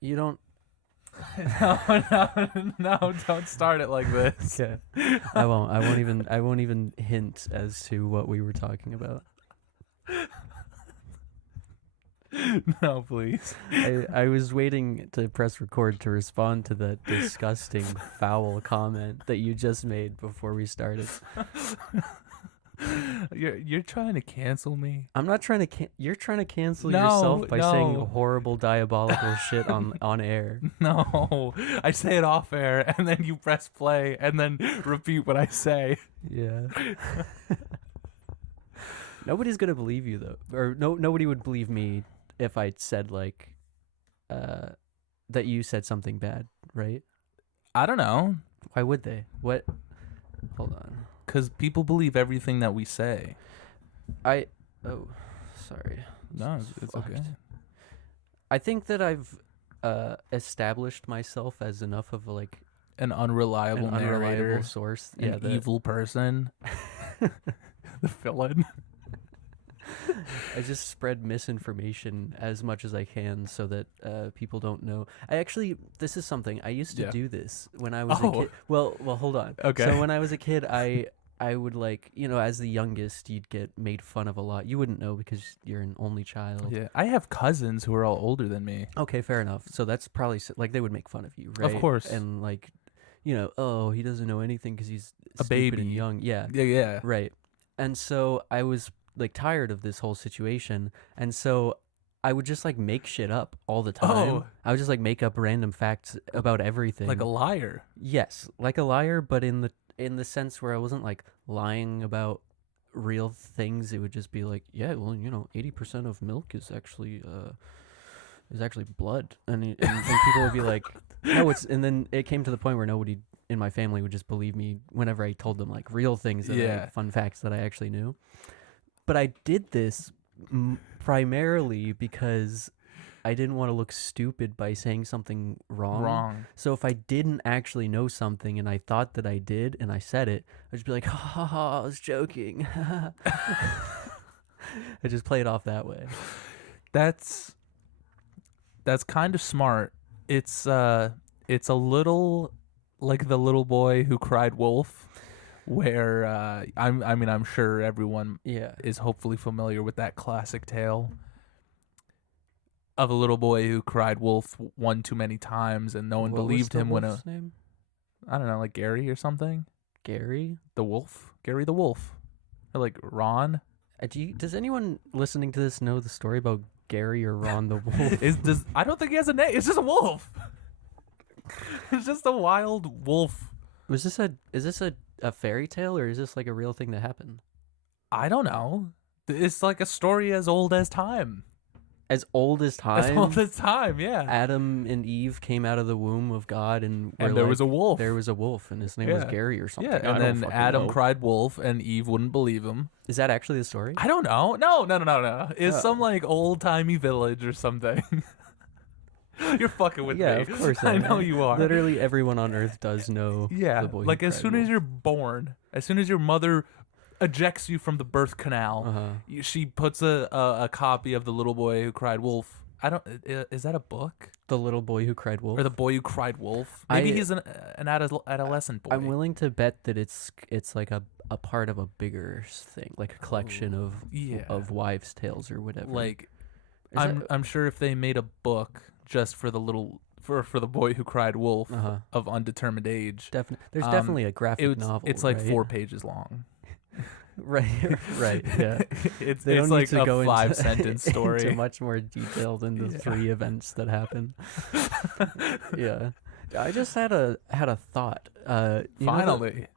You don't. No, don't start it like this. Okay. I won't. I won't even hint as to what we were talking about. No, please. I was waiting to press record to respond to that disgusting, foul comment that you just made before we started. You're trying to cancel me. I'm not trying to. You're trying to cancel No, yourself by saying no. horrible, diabolical shit on air. No, I say it off air, and then you press play, and then repeat what I say. Yeah. Nobody's gonna believe you though, or nobody would believe me if I said like, that you said something bad, right? I don't know, Why would they? What? Hold on. because people believe everything that we say. Oh, sorry. No, it's Fucked. okay. I think that I've established myself as enough of like An unreliable an narrator, unreliable source. an evil person, the villain. I just spread misinformation as much as I can so that people don't know. This is something I used to do this when I was a kid. Well, hold on. Okay. So when I was a kid, I would like, as the youngest, you'd get made fun of a lot. You wouldn't know because you're an only child. Yeah, I have cousins who are all older than me. Okay, fair enough. So that's probably like they would make fun of you, right? Of course. And like, oh, he doesn't know anything because he's A stupid baby. and young. Yeah. Yeah. Right. And so I was like tired of this whole situation, and so I would just like make shit up all the time. Oh. I would just like make up random facts about everything. Like a liar. Yes, like a liar, but in the sense where I wasn't like lying about real things. It would just be like, yeah, well, 80% of milk is actually blood, and people would be like, no, it's. And then it came to the point where nobody in my family would just believe me whenever I told them like real things, fun facts that I actually knew. But I did this primarily because I didn't want to look stupid by saying something wrong. So if I didn't actually know something and I thought that I did and I said it, I'd just be like, ha ha ha, I was joking. I just play it off that way. That's kind of smart. It's a little like the little boy who cried wolf, where I'm sure everyone is hopefully familiar with that classic tale of a little boy who cried wolf one too many times and no one believed him when name? I don't know, like Gary or something. Gary the wolf, or like Ron. Does anyone listening to this know the story about Gary or Ron the wolf? I don't think he has a name. It's just a wolf. It's just a wild wolf. Is this a fairy tale, or is this like a real thing that happened? I don't know. It's like a story as old as time. As old as time? As old as time, yeah. Adam and Eve came out of the womb of God, and there was a wolf. There was a wolf, and his name was Gary or something. Yeah, and then Adam cried wolf, and Eve wouldn't believe him. Is that actually the story? I don't know. No. It's some like old-timey village or something. You're fucking with me. Yeah, of course I know you are. Literally everyone on Earth does know. Yeah, the boy like who as cried soon wolf. as you're born, as soon as your mother ejects you from the birth canal, she puts a copy of The Little Boy Who Cried Wolf. Is that a book? The Little Boy Who Cried Wolf? Or The Boy Who Cried Wolf? Maybe he's an adolescent boy. I'm willing to bet that it's like a part of a bigger thing, like a collection of wives' tales or whatever. Like, I'm sure if they made a book just for for the boy who cried wolf of undetermined age, there's definitely a graphic novel. It's like 4 pages long. Right, yeah. It's like a 5-sentence story. Into much more detail than the 3 events that happen. Yeah, I just had a thought. Finally,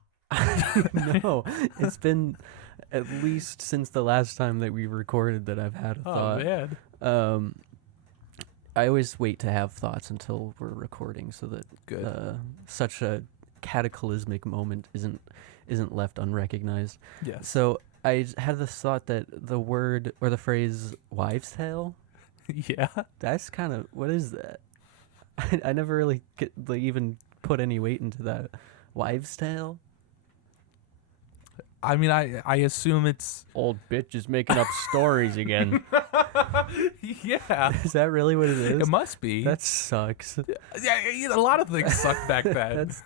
no, it's been at least since the last time that we recorded that I've had a thought. Oh man. I always wait to have thoughts until we're recording, so that such a cataclysmic moment isn't left unrecognized. Yes. So I had this thought that the word or the phrase "wives' tale," that's kind of, what is that? I never really even put any weight into that. Wives' tale. I mean, I assume it's Old bitch is making up stories again. yeah. Is that really what it is? It must be. That sucks. Yeah, a lot of things sucked back then. That's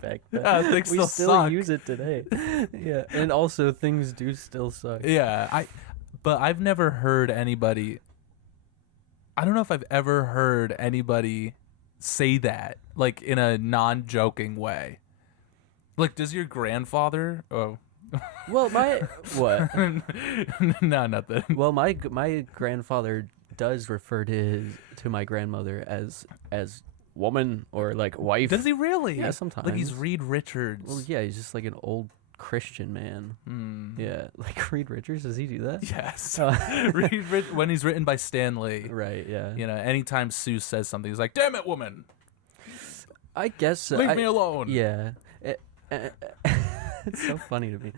back then. Things We still still suck. use it today. Yeah, and also things do still suck. Yeah, but I've never heard anybody. I don't know if I've ever heard anybody say that like in a non-joking way. Like, does your grandfather? Oh, Well, what? no, nothing. Well, my grandfather does refer to my grandmother as woman or like wife. Does he really? Yeah, sometimes. Like he's Reed Richards. Well, yeah, he's just like an old Christian man. Yeah, like Reed Richards. Does he do that? Yes. When he's written by Stan Lee. Right. Yeah. You know, anytime Seuss says something, he's like, "Damn it, woman! I guess Leave me alone." Yeah. It's so funny to me,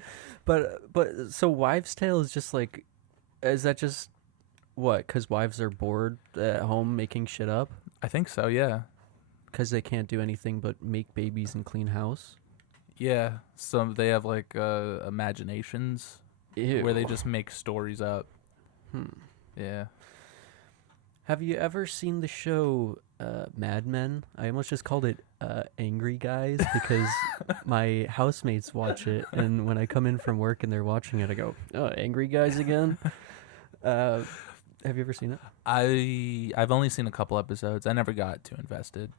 but so wives' tale is just like, is that just what? Because wives are bored at home making shit up I think so. Yeah. because they can't do anything but make babies and clean house. Yeah. Some they have like imaginations where they just make stories up. Yeah. Have you ever seen the show Mad Men? I almost just called it Angry Guys because my housemates watch it, and when I come in from work and they're watching it, I go, "Oh, Angry Guys again." Have you ever seen it? I've only seen a couple episodes. I never got too invested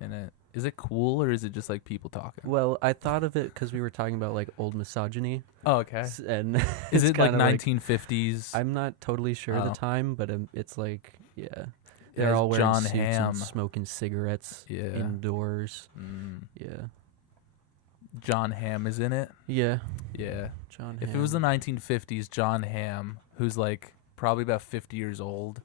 in it. Is it cool or is it just like people talking? Well, I thought of it because we were talking about like old misogyny. Oh, okay. And Is it's it like kinda 1950s? I'm not totally sure of Oh. the time, but it's like, yeah. It They're has all wearing John suits Hamm. and smoking cigarettes indoors. Yeah. John Hamm is in it? Yeah. Yeah. John If Hamm. it was the 1950s, John Hamm, who's like probably about 50 years old,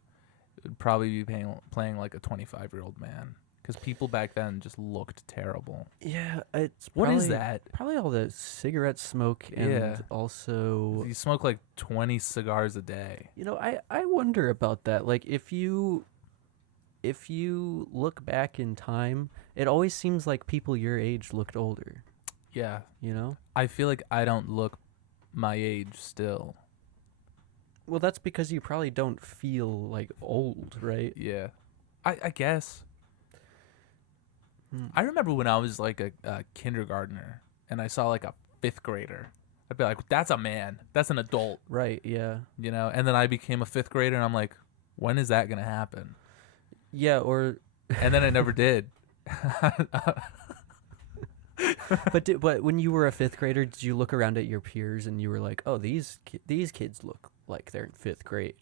would probably be playing like a 25-year-old man. Because people back then just looked terrible. Yeah, it's What is probably- that? Probably all the cigarette smoke and Yeah. also, You smoke like 20 cigars a day. you know, I wonder about that. Like if you look back in time, it always seems like people your age looked older, Yeah. you know? I feel like I don't look my age still. Well, that's because you probably don't feel like old, right? Yeah. I guess. I remember when I was like a kindergartner and I saw like a 5th grader. I'd be like, that's a man. That's an adult. Right, yeah. You know? And then I became a 5th grader and I'm like, when is that going to happen? Yeah, or And then it never did. but when you were a 5th grader, did you look around at your peers and you were like, "Oh, these kids look like they're in 5th grade."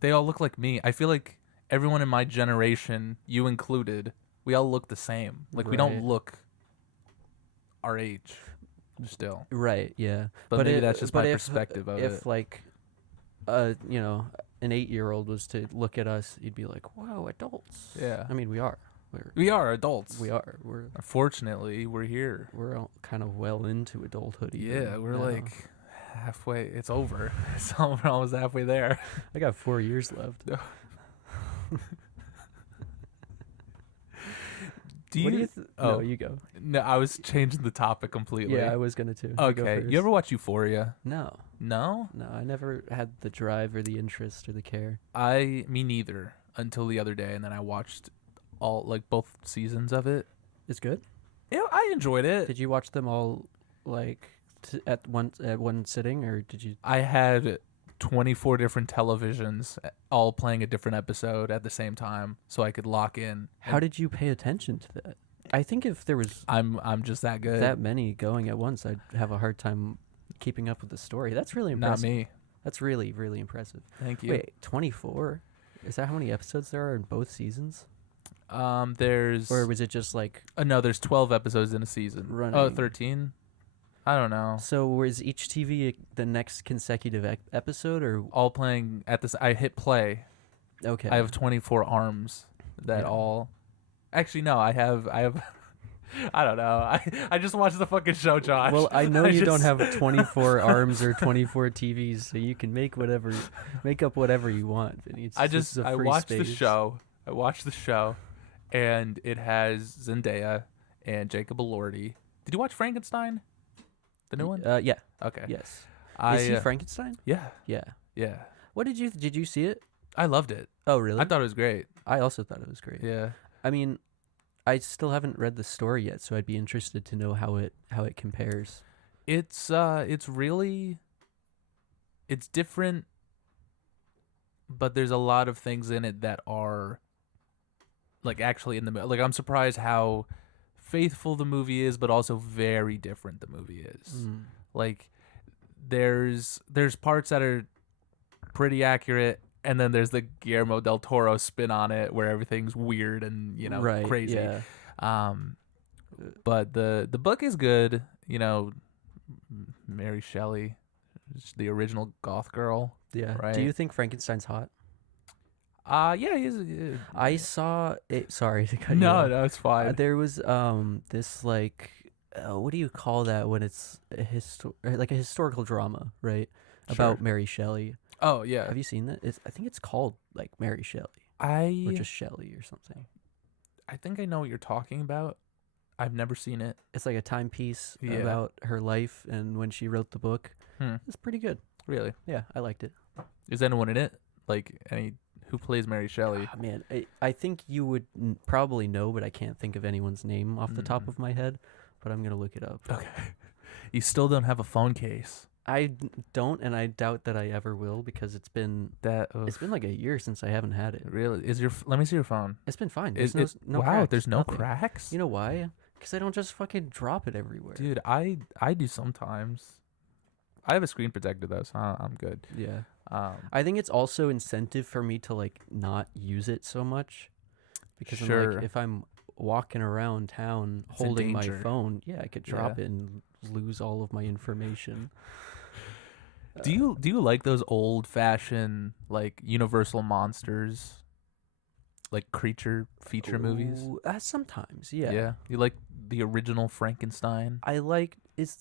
They all look like me. I feel like everyone in my generation, you included, we all look the same. Like we don't Right. look our age still. Right, yeah. But maybe that's just my perspective of if it. like you know, an 8-year-old was to look at us, you'd be like, "Whoa, adults." Yeah. I mean, we are. We are adults. We are. We're Unfortunately, we're here. all kind of well into adulthood. Yeah, we're now. like halfway. It's over. We're almost halfway there. I got 4 years left. Do What do you? you Oh, no, you go. no, I was changing the topic completely. Yeah, I was gonna too. You go Okay. first. You ever watch Euphoria? No, No. I never had the drive or the interest or the care. Me neither. Until the other day, and then I watched both seasons of it. It's good. Yeah, I enjoyed it. Did you watch them all like at one sitting, or did you? I had 24 different televisions all playing a different episode at the same time so I could lock in. How did you pay attention to that? I think if there was I'm just that good. that many going at once, I'd have a hard time keeping up with the story. That's really impressive. Not me. That's really, really impressive. Thank you. Wait, 24? Is that how many episodes there are in both seasons? There's Or was it just like... no, there's 12 episodes in a season. Running. Oh, 13? I don't know. So was each TV the next consecutive episode, or... All playing at this. I hit play. Okay. I have 24 arms that Yeah. all. Actually, no. I have. I don't know. I just watched the fucking show, Josh. Well, I know you don't just- have 24 arms or 24 TVs, so you can make up whatever you want. Vinny. This is a I free watched the space. show. I watched the show, and it has Zendaya and Jacob Elordi. Did you watch Frankenstein? The new one? Yeah. Okay. Yes. I Is he Frankenstein? yeah. Yeah. Yeah. What did you see it? I loved it. Oh, really? I thought it was great. I also thought it was great. Yeah. I mean, I still haven't read the story yet, so I'd be interested to know how it compares. It's really it's different, but there's a lot of things in it that are like actually in the like I'm surprised how faithful the movie is, but also very different the movie is. Like there's parts that are pretty accurate, and then there's the Guillermo del Toro spin on it where everything's weird and Right, crazy. Yeah. But the book is good. Mary Shelley, the original goth girl. Yeah. Right. Do you think Frankenstein's hot? Yeah, he's. I saw it. Sorry to cut you No, off. no, it's fine. There was this like what do you call that when it's a historical drama, right? About Sure. Mary Shelley. Oh yeah. Have you seen that? I think it's called like Mary Shelley I or just Shelley or something. I think I know what you're talking about. I've never seen it. It's like a timepiece Yeah. about her life and when she wrote the book. Hmm. It's pretty good. Really? Yeah, I liked it. Is anyone in it? Like who plays Mary Shelley? Ah, man, I think you would probably know, but I can't think of anyone's name off the top of my head. But I'm gonna look it up. Okay. You still don't have a phone case. I don't, and I doubt that I ever will because it's been like a year since I haven't had it. Really? Let me see your phone. It's been fine. Is There's no wow, cracks, there's no nothing. cracks? You know why? Because I don't just fucking drop it everywhere. Dude, I do sometimes. I have a screen protector though, so I'm good. Yeah. I think it's also incentive for me to like not use it so much because I'm Sure. like, if I'm walking around town It's in holding my danger. phone, I could drop Yeah. it and lose all of my information. Do you like those old fashioned like Universal monsters, like creature feature movies? Sometimes, yeah. Yeah. You like the original Frankenstein I like is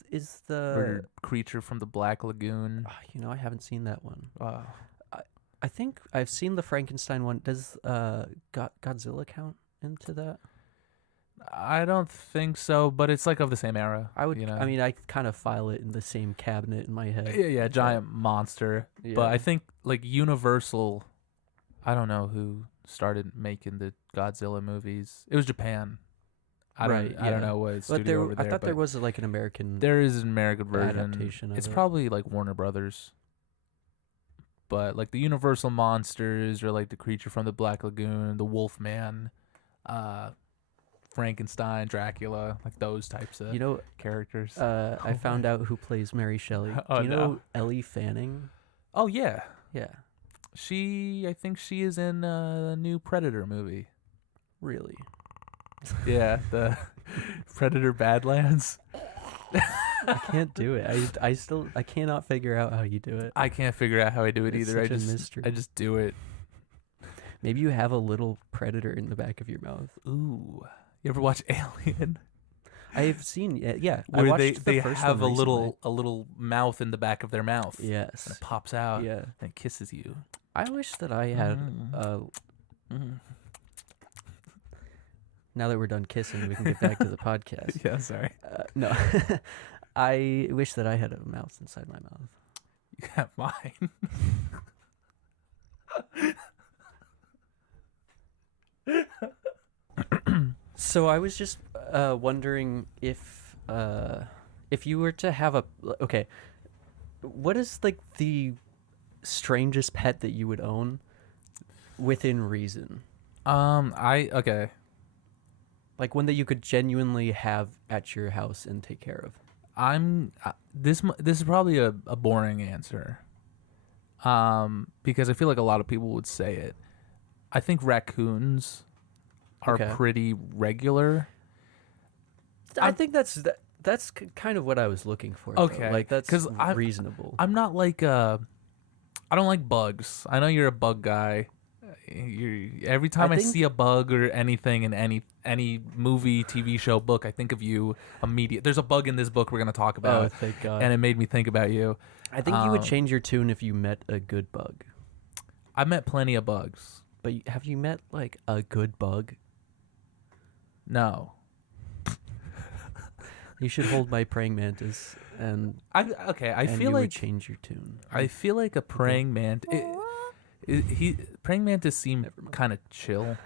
the or Creature from the Black Lagoon? I haven't seen that one. Oh. I think I've seen the Frankenstein one. Does Godzilla count into that? I don't think so, but it's like of the same era. I would. I mean, I kind of file it in the same cabinet in my head. Yeah, giant monster. Yeah. But I think like Universal, I don't know who started making the Godzilla movies. It was Japan. I don't know what studio over there. I thought there was like an American. There is an American version. Adaptation of It's it. probably like Warner Brothers. But like the Universal monsters or like the Creature from the Black Lagoon, the Wolfman, Frankenstein, Dracula, like those types of characters. I found out who plays Mary Shelley. Oh, Do you know Ellie Fanning? Oh yeah. Yeah. I think she is in a new Predator movie. Really? Yeah, the Predator Badlands. I can't do it. I cannot figure out how you do it. I can't figure out how I do it It's either. such a mystery. I just do it. Maybe you have a little predator in the back of your mouth. Ooh. You ever watch Alien? I've seen yeah. I Where watched they the first have one a little mouth in the back of their mouth. Yes. And it pops out. Yeah. And kisses you. I wish that I had. Now that we're done kissing, we can get back to the podcast. Yeah, sorry. No, I wish that I had a mouse inside my mouth. You have mine. So I was just wondering if you were to have what is like the strangest pet that you would own within reason? Okay. Like one that you could genuinely have at your house and take care of. This is probably a boring answer. Because I feel like a lot of people would say it. I think raccoons are pretty regular. I think that's kind of what I was looking for. Okay. Though. Like that's reasonable. I'm not like I don't like bugs. I know you're a bug guy. Every time I see a bug or anything in any movie, TV show, book, I think of you immediately. There's a bug in this book we're going to talk about. Oh, thank God. And it made me think about you. I think you would change your tune if you met a good bug. I met plenty of bugs. But have you met like a good bug? No. You should hold my praying mantis, and I and feel you like would change your tune. I feel like a praying mantis. Praying mantis seem kind of chill.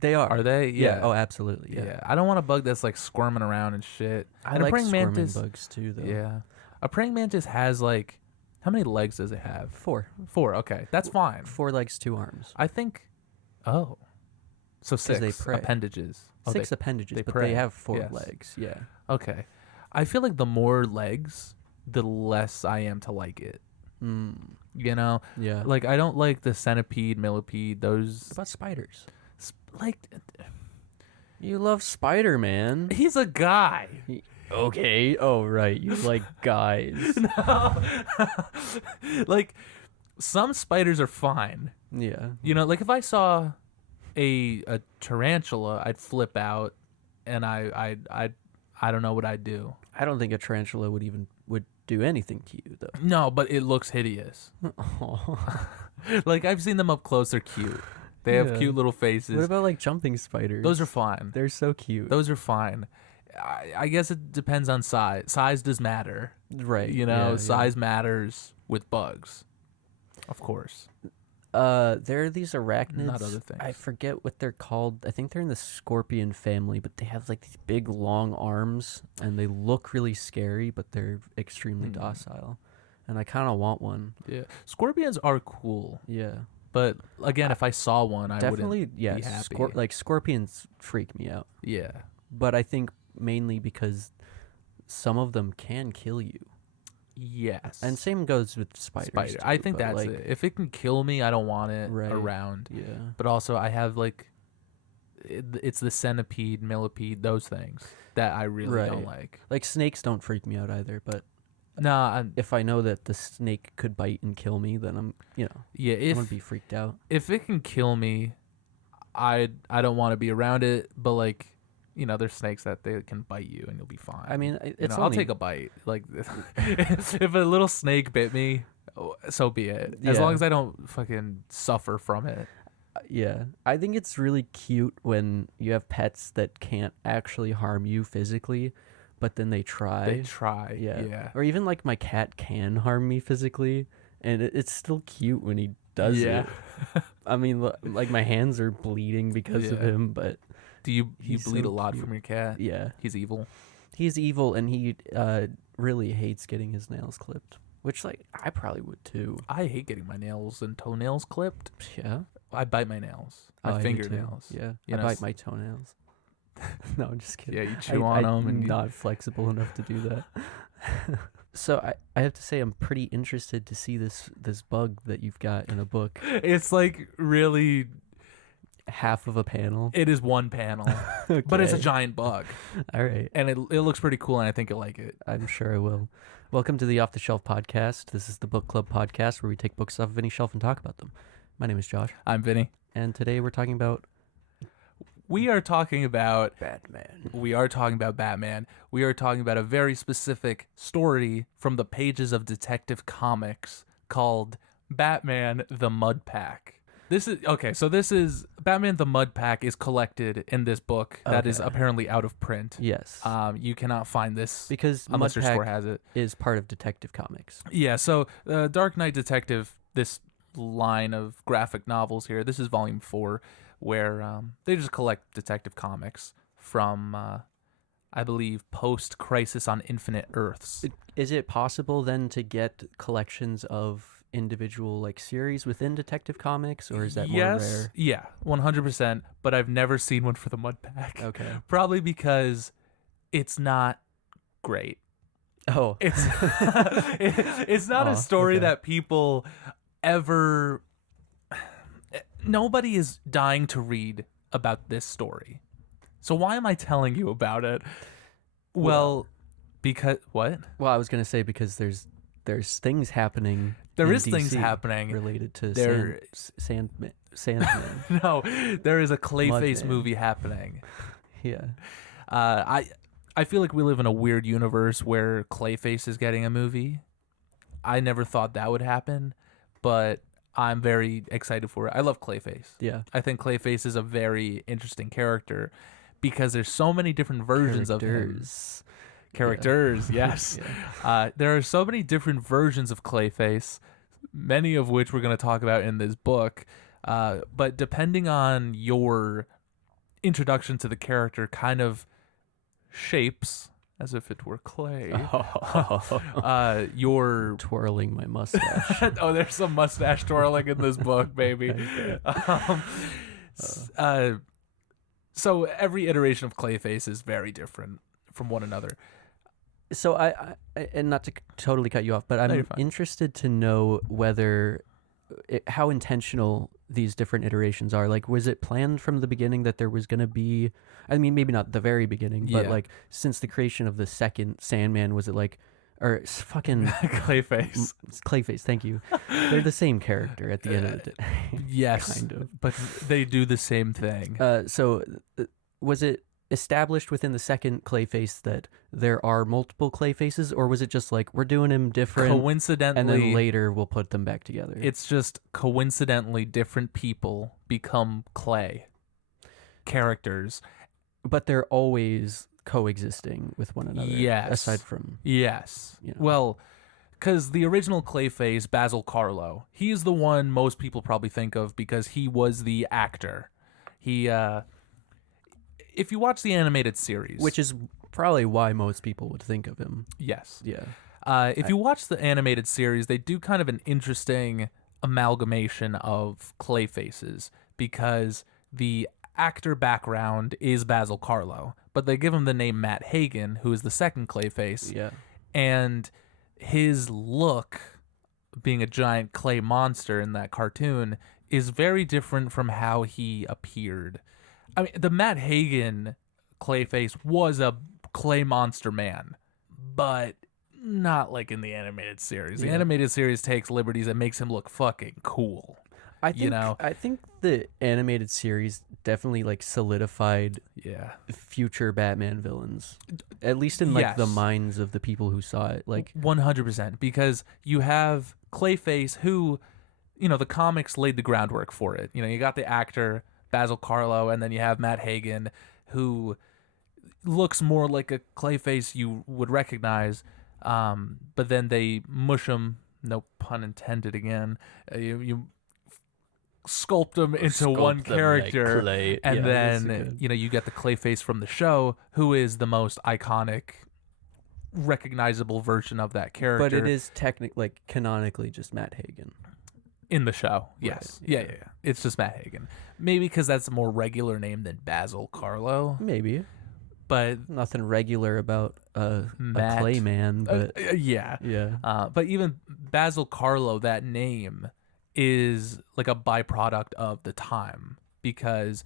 They are. Are they? Yeah. Oh, absolutely. Yeah. I don't want a bug that's like squirming around and shit. I and like a praying squirming mantis, bugs too, though. Yeah. A praying mantis has like, how many legs does it have? 4. 4. Okay, that's fine. 4 legs, 2 arms. I think. Oh. So 6 they pray. appendages. 6 appendages, but pray. they have 4 Yes. legs. Yeah. Okay. I feel like the more legs, the less I am to like it. You know? Yeah. Like, I don't like the centipede, millipede, those. What about spiders? Like, You love Spider-Man. he's a guy. Okay. Oh, right. You like guys. No. Like, some spiders are fine. Yeah. You know, like if I saw a tarantula, I'd flip out, and I don't know what I'd do. I don't think a tarantula would do anything to you, though. No, but it looks hideous. Like, I've seen them up close. They're cute. They have cute little faces. What about like jumping spiders? Those are fine. They're so cute. Those are fine. I guess it depends on size. Size does matter. Right. You know, Yeah, size matters with bugs. Of course. There are these arachnids. Not other things. I forget what they're called. I think they're in the scorpion family, but they have like these big long arms, and they look really scary, but they're extremely docile. And I kind of want one. Yeah. Scorpions are cool. Yeah. But again, if I saw one, I Definitely, wouldn't yeah. be happy. Like scorpions freak me out. Yeah. But I think mainly because some of them can kill you. Yes. And same goes with spiders. I too, think but, that's like, it. If it can kill me, I don't want it Right. around. Yeah. But also, I have like, it's the centipede, millipede, those things that I really don't like. Like snakes don't freak me out either, but Nah. if I know that the snake could bite and kill me, then I'm Yeah. gonna be freaked out. If it can kill me, I don't want to be around it. But like, there's snakes that they can bite you and you'll be fine. I mean, it's I'll take a bite. Like, if a little snake bit me, so be it. As Yeah. long as I don't fucking suffer from it. Yeah, I think it's really cute when you have pets that can't actually harm you physically, but then they try. They try. Yeah. Or even like my cat can harm me physically, and it's still cute when he does it. I mean, like my hands are bleeding because of him, but do you bleed so a lot cute. from your cat? Yeah, He's evil. he's evil, and he really hates getting his nails clipped, which like I probably would too. I hate getting my nails and toenails clipped. Yeah, I bite my nails. My I do too. fingernails. Yeah, You I know, bite my toenails. No, I'm just kidding. Yeah, you chew on them. I'm And not flexible enough to do that. So I have to say I'm pretty interested to see this bug that you've got in a book. it's like really, Half of a panel. it is one panel, but it's a Okay. giant bug. All right. And it looks pretty cool, and I think you'll like it. I'm sure I will. Welcome to the Off the Shelf podcast. This is the book club podcast where we take books off of any shelf and talk about them. My name is Josh, I'm Vinny. and today we're talking about We are talking about Batman. We are talking about Batman. We are talking about a very specific story from the pages of Detective Comics called Batman the Mud Pack. This is Batman the Mud Pack is collected in this book that is Okay. apparently out of print. Yes. You cannot find this Because unless your Mudpack store has it. is part of Detective Comics. Yeah, so Dark Knight Detective, this line of graphic novels here, this is volume 4, where they just collect Detective Comics from, I believe, post-Crisis on Infinite Earths. Is it possible then to get collections of individual like series within Detective Comics, or is that more rare? Yeah, 100%, but I've never seen one for the Mud Pack. Okay. Probably because it's not great. Oh. It's it's not a story okay. that people ever. Nobody is dying to read about this story. So why am I telling you about it? Well, because what? Well, I was gonna say because there's things happening. There in is things DC happening related to There- Sandman. No, there is a Clayface Mudman. movie happening. Yeah. I feel like we live in a weird universe where Clayface is getting a movie. I never thought that would happen, but I'm very excited for it. I love Clayface. Yeah. I think Clayface is a very interesting character because there's so many different versions of him. characters. Yes. There are so many different versions of Clayface, many of which we're going to talk about in this book. But depending on your introduction to the character, kind of shapes, as if it were clay, your twirling my mustache. Oh, there's some mustache twirling in this book, baby. So every iteration of Clayface is very different from one another. So I and not to totally cut you off, but I'm interested to know whether how intentional these different iterations are. Like, was it planned from the beginning that there was going to be, I mean, maybe not the very beginning, but like since the creation of the second Sandman, was it like, or fucking Clayface. Clayface, thank you. They're the same character at the end of the day. Yes, kind of. But they do the same thing. So was it established within the second Clayface that there are multiple Clayfaces, or was it just like, we're doing him different, coincidentally, and then later we'll put them back together? It's just coincidentally different people become Clay characters, but they're always coexisting with one another. Yes. Aside from well, because the original Clayface, Basil Karlo, he's the one most people probably think of because he was the actor. He if you watch the animated series, which is probably why most people would think of him. Yes. Yeah. If you watch the animated series, they do kind of an interesting amalgamation of Clayfaces because the actor background is Basil Karlo, but they give him the name Matt Hagen, who is the second Clayface. Yeah. And his look, being a giant clay monster in that cartoon, is very different from how he appeared. I mean, the Matt Hagen Clayface was a clay monster man, but not like in the animated series. The animated series takes liberties and makes him look fucking cool. I think the animated series definitely like solidified future Batman villains, at least in like the minds of the people who saw it. Like 100%, because you have Clayface, who, the comics laid the groundwork for it. You got the actor Basil Karlo, and then you have Matt Hagen, who looks more like a Clayface you would recognize, but then they mush him, no pun intended again, you sculpt him into one character, like and then you get the Clayface from the show, who is the most iconic, recognizable version of that character. But it is canonically just Matt Hagen in the show. Yes. Right. Yeah. It's just Matt Hagen. Maybe because that's a more regular name than Basil Karlo. Maybe. But nothing regular about a Clayman. But but even Basil Karlo, that name is like a byproduct of the time, because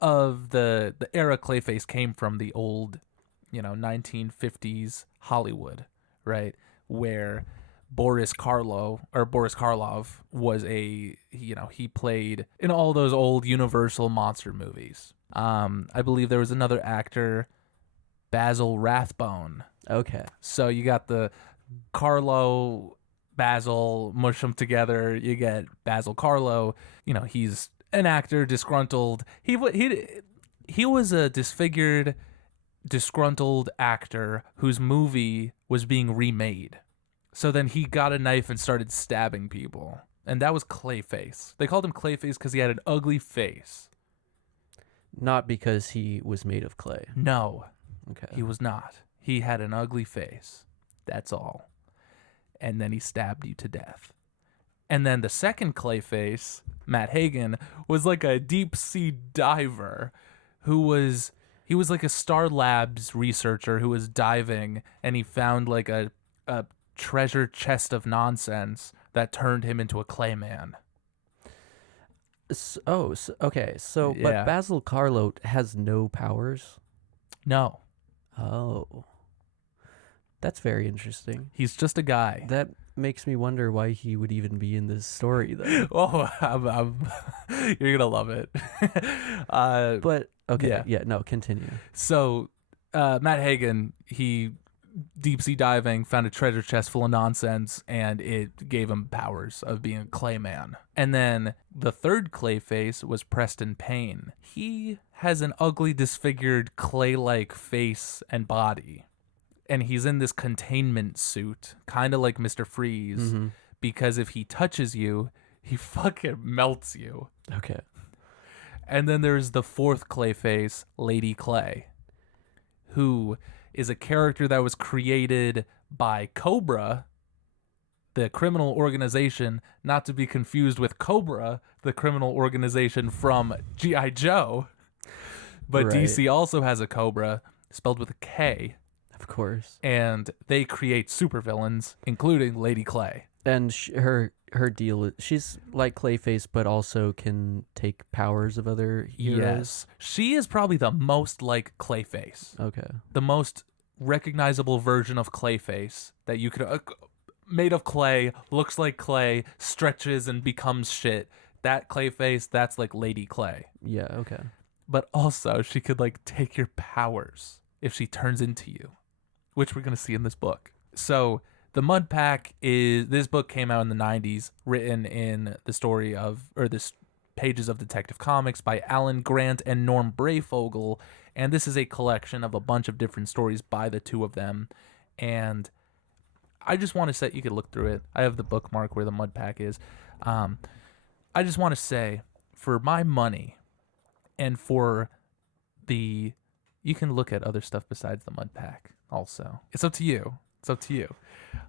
of the era Clayface came from, the old 1950s Hollywood, right, where Boris Karloff was he played in all those old Universal monster movies. I believe there was another actor, Basil Rathbone. Okay. So you got the Karlo, Basil, mush them together, you get Basil Karlo. He's an actor, disgruntled. He was a disfigured, disgruntled actor whose movie was being remade. So then he got a knife and started stabbing people. And that was Clayface. They called him Clayface because he had an ugly face. Not because he was made of clay. No. Okay. He was not. He had an ugly face. That's all. And then he stabbed you to death. And then the second Clayface, Matt Hagen, was like a deep sea diver he was like a Star Labs researcher who was diving, and he found like a treasure chest of nonsense that turned him into a Clayman. Okay. So, but Basil Karlo has no powers? No. Oh. That's very interesting. He's just a guy. That makes me wonder why he would even be in this story, though. Oh, you're going to love it. But, okay. Yeah, no, continue. So, Matt Hagen, he deep sea diving, found a treasure chest full of nonsense, and it gave him powers of being a Clayman. And then the third Clayface was Preston Payne. He has an ugly, disfigured, clay-like face and body. and he's in this containment suit, kind of like Mr. Freeze, because if he touches you, he fucking melts you. Okay. And then there's the fourth Clayface, Lady Clay, who is a character that was created by Cobra, the criminal organization, not to be confused with Cobra, the criminal organization from G.I. Joe. But Right. DC also has a Cobra, spelled with a K. Of course. And they create supervillains, including Lady Clay. And her deal is she's like Clayface, but also can take powers of other heroes. Yes. She is probably the most like Clayface. Okay. The most recognizable version of Clayface that you could... made of clay, looks like clay, stretches and becomes shit. That Clayface, that's like Lady Clay. Yeah, okay. But also, she could like take your powers if she turns into you, which we're going to see in this book. So the Mud Pack this book came out in the 90s, written in the story of, or this pages of Detective Comics by Alan Grant and Norm Breyfogle. And this is a collection of a bunch of different stories by the two of them. And I just want to say, you could look through it. I have the bookmark where the Mud Pack is. I just want to say, for my money, and for the, you can look at other stuff besides the Mud Pack also. It's up to you. It's up to you.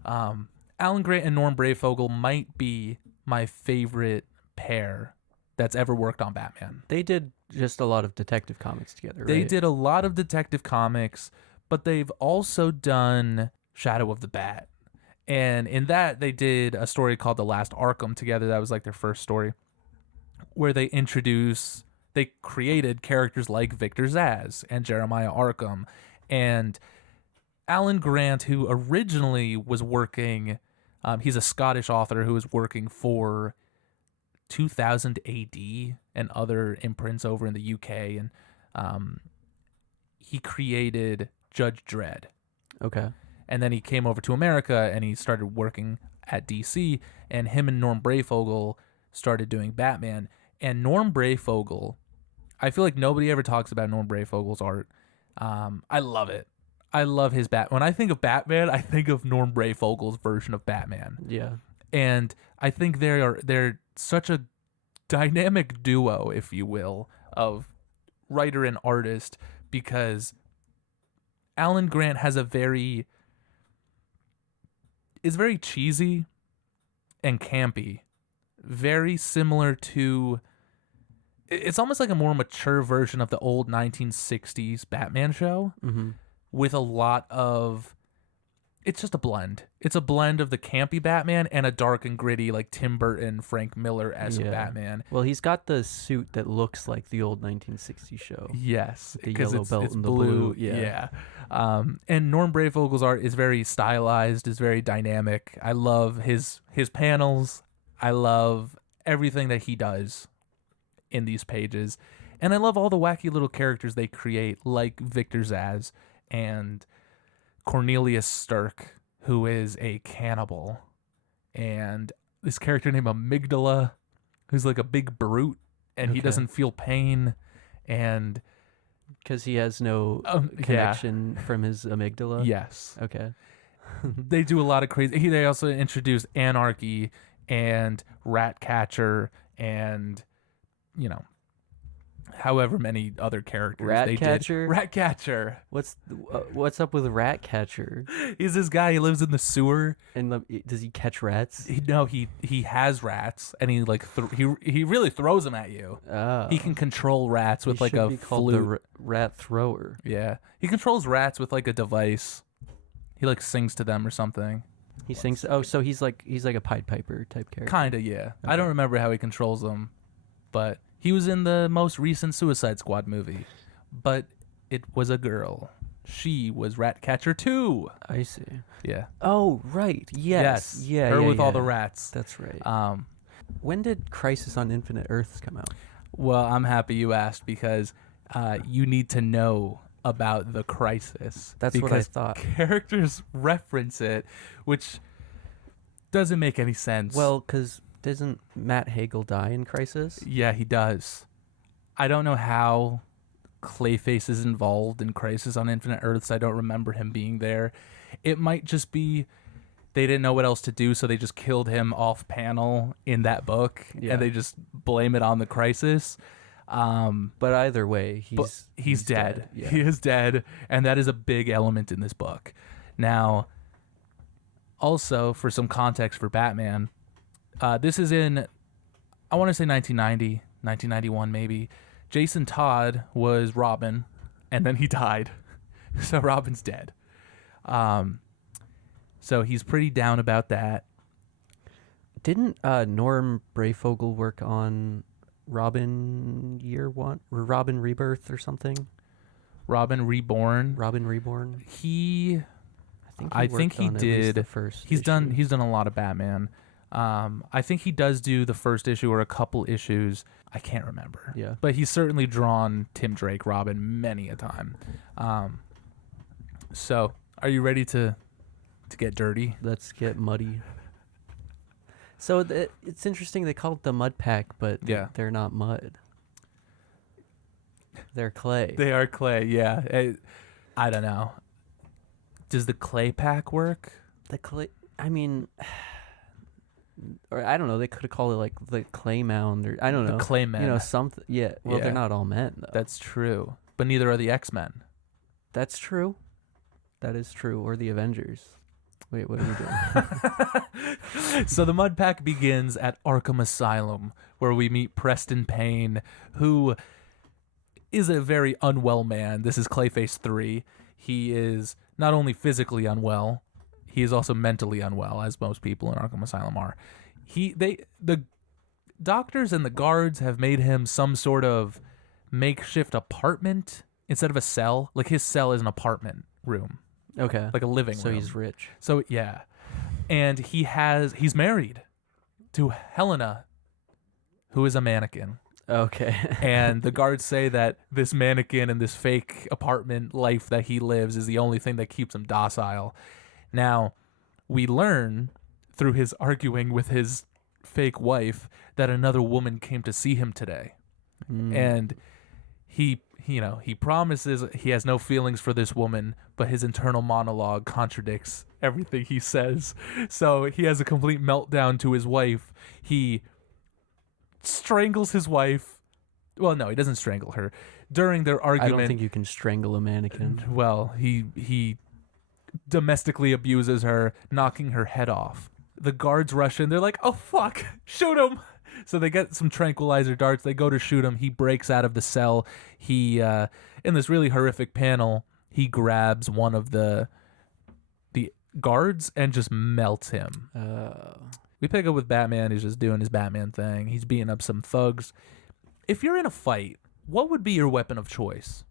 Alan Grant and Norm Breyfogle might be my favorite pair that's ever worked on Batman. They did just a lot of Detective Comics together, right? They did a lot of Detective Comics, but they've also done Shadow of the Bat. And in that, they did a story called The Last Arkham together. That was like their first story, where they created characters like Victor Zsasz and Jeremiah Arkham. And Alan Grant, who originally was working, he's a Scottish author who was working for 2000 AD and other imprints over in the UK. And he created Judge Dredd. Okay. And then he came over to America and he started working at DC, and him and Norm Breyfogle started doing Batman. And Norm Breyfogle, I feel like nobody ever talks about Norm Breyfogle's art. I love it. I love his When I think of Batman, I think of Norm Breyfogle's version of Batman. Yeah. And I think they're such a dynamic duo, if you will, of writer and artist, because Alan Grant has is very cheesy and campy, very similar to, it's almost like a more mature version of the old 1960s Batman show, with a lot of, it's just a blend. It's a blend of the campy Batman and a dark and gritty, like Tim Burton, Frank Miller-esque Batman. Well, he's got the suit that looks like the old 1960s show. Yes. The yellow belt and the blue. Yeah. And Norm Breyfogle's art is very stylized, is very dynamic. I love his panels. I love everything that he does in these pages. And I love all the wacky little characters they create, like Victor Zsasz and Cornelius Stirk, who is a cannibal, and this character named Amygdala, who's like a big brute, and he doesn't feel pain, and because he has no connection from his amygdala. Yes. Okay. They do a lot of crazy. They also introduce Anarchy and Ratcatcher and, however many other characters they did. Ratcatcher. What's up with Ratcatcher? He's this guy. He lives in the sewer. And does he catch rats? He has rats, and he he really throws them at you. Oh. He can control rats with like a called the rat thrower. Yeah, he controls rats with like a device. He like sings to them or something. He sings. Oh, so he's like a Pied Piper type character. Kinda, yeah. Okay. I don't remember how he controls them, but he was in the most recent Suicide Squad movie. But it was a girl. She was Ratcatcher 2. I see. Yeah. Oh, right. Yes. Yeah. Her with all the rats. That's right. When did Crisis on Infinite Earths come out? Well, I'm happy you asked, because you need to know about the Crisis. That's what I thought. Characters reference it, which doesn't make any sense. Well, because doesn't Matt Hagel die in Crisis? Yeah, he does. I don't know how Clayface is involved in Crisis on Infinite Earths. I don't remember him being there. It might just be they didn't know what else to do, so they just killed him off panel in that book, and they just blame it on the Crisis. But either way, he's dead. Yeah. He is dead, and that is a big element in this book. Now, also, for some context for Batman, this is in, I want to say 1990, 1991 maybe. Jason Todd was Robin, and then he died. So Robin's dead. So he's pretty down about that. Didn't Norm Brayfogle work on Robin Year One or Robin Rebirth or something? Robin Reborn. Robin Reborn. I think he did the first. He's done a lot of Batman. I think he does do the first issue or a couple issues. I can't remember. Yeah. But he's certainly drawn Tim Drake Robin many a time. So are you ready to get dirty? Let's get muddy. So it's interesting they call it the Mud Pack, but they're not mud. They're clay. They are clay, yeah. I don't know. Does the clay pack work? The clay, I mean, or I don't know. They could have called it like the clay mound, or I don't know. The clay men. You know, something. Yeah. Well, they're not all men though. That's true. But neither are the X-Men. That's true. That is true. Or the Avengers. Wait, what are we doing? So the Mud Pack begins at Arkham Asylum, where we meet Preston Payne, who is a very unwell man. This is Clayface 3. He is not only physically unwell, he is also mentally unwell, as most people in Arkham Asylum are. The doctors and the guards have made him some sort of makeshift apartment instead of a cell. Like his cell is an apartment room. Okay. Like a living room. So he's rich. So yeah. And he's married to Helena, who is a mannequin. Okay. And the guards say that this mannequin and this fake apartment life that he lives is the only thing that keeps him docile. Now, we learn through his arguing with his fake wife that another woman came to see him today. And he promises he has no feelings for this woman, but his internal monologue contradicts everything he says. So he has a complete meltdown to his wife. He strangles his wife. Well, no, he doesn't strangle her. During their argument, I don't think you can strangle a mannequin. Well, he domestically abuses her, knocking her head off. The guards rush in. They're like, "Oh fuck, shoot him!" So they get some tranquilizer darts. They go to shoot him. He breaks out of the cell. He, in this really horrific panel, he grabs one of the guards and just melts him. We pick up with Batman. He's just doing his Batman thing. He's beating up some thugs. If you're in a fight, what would be your weapon of choice?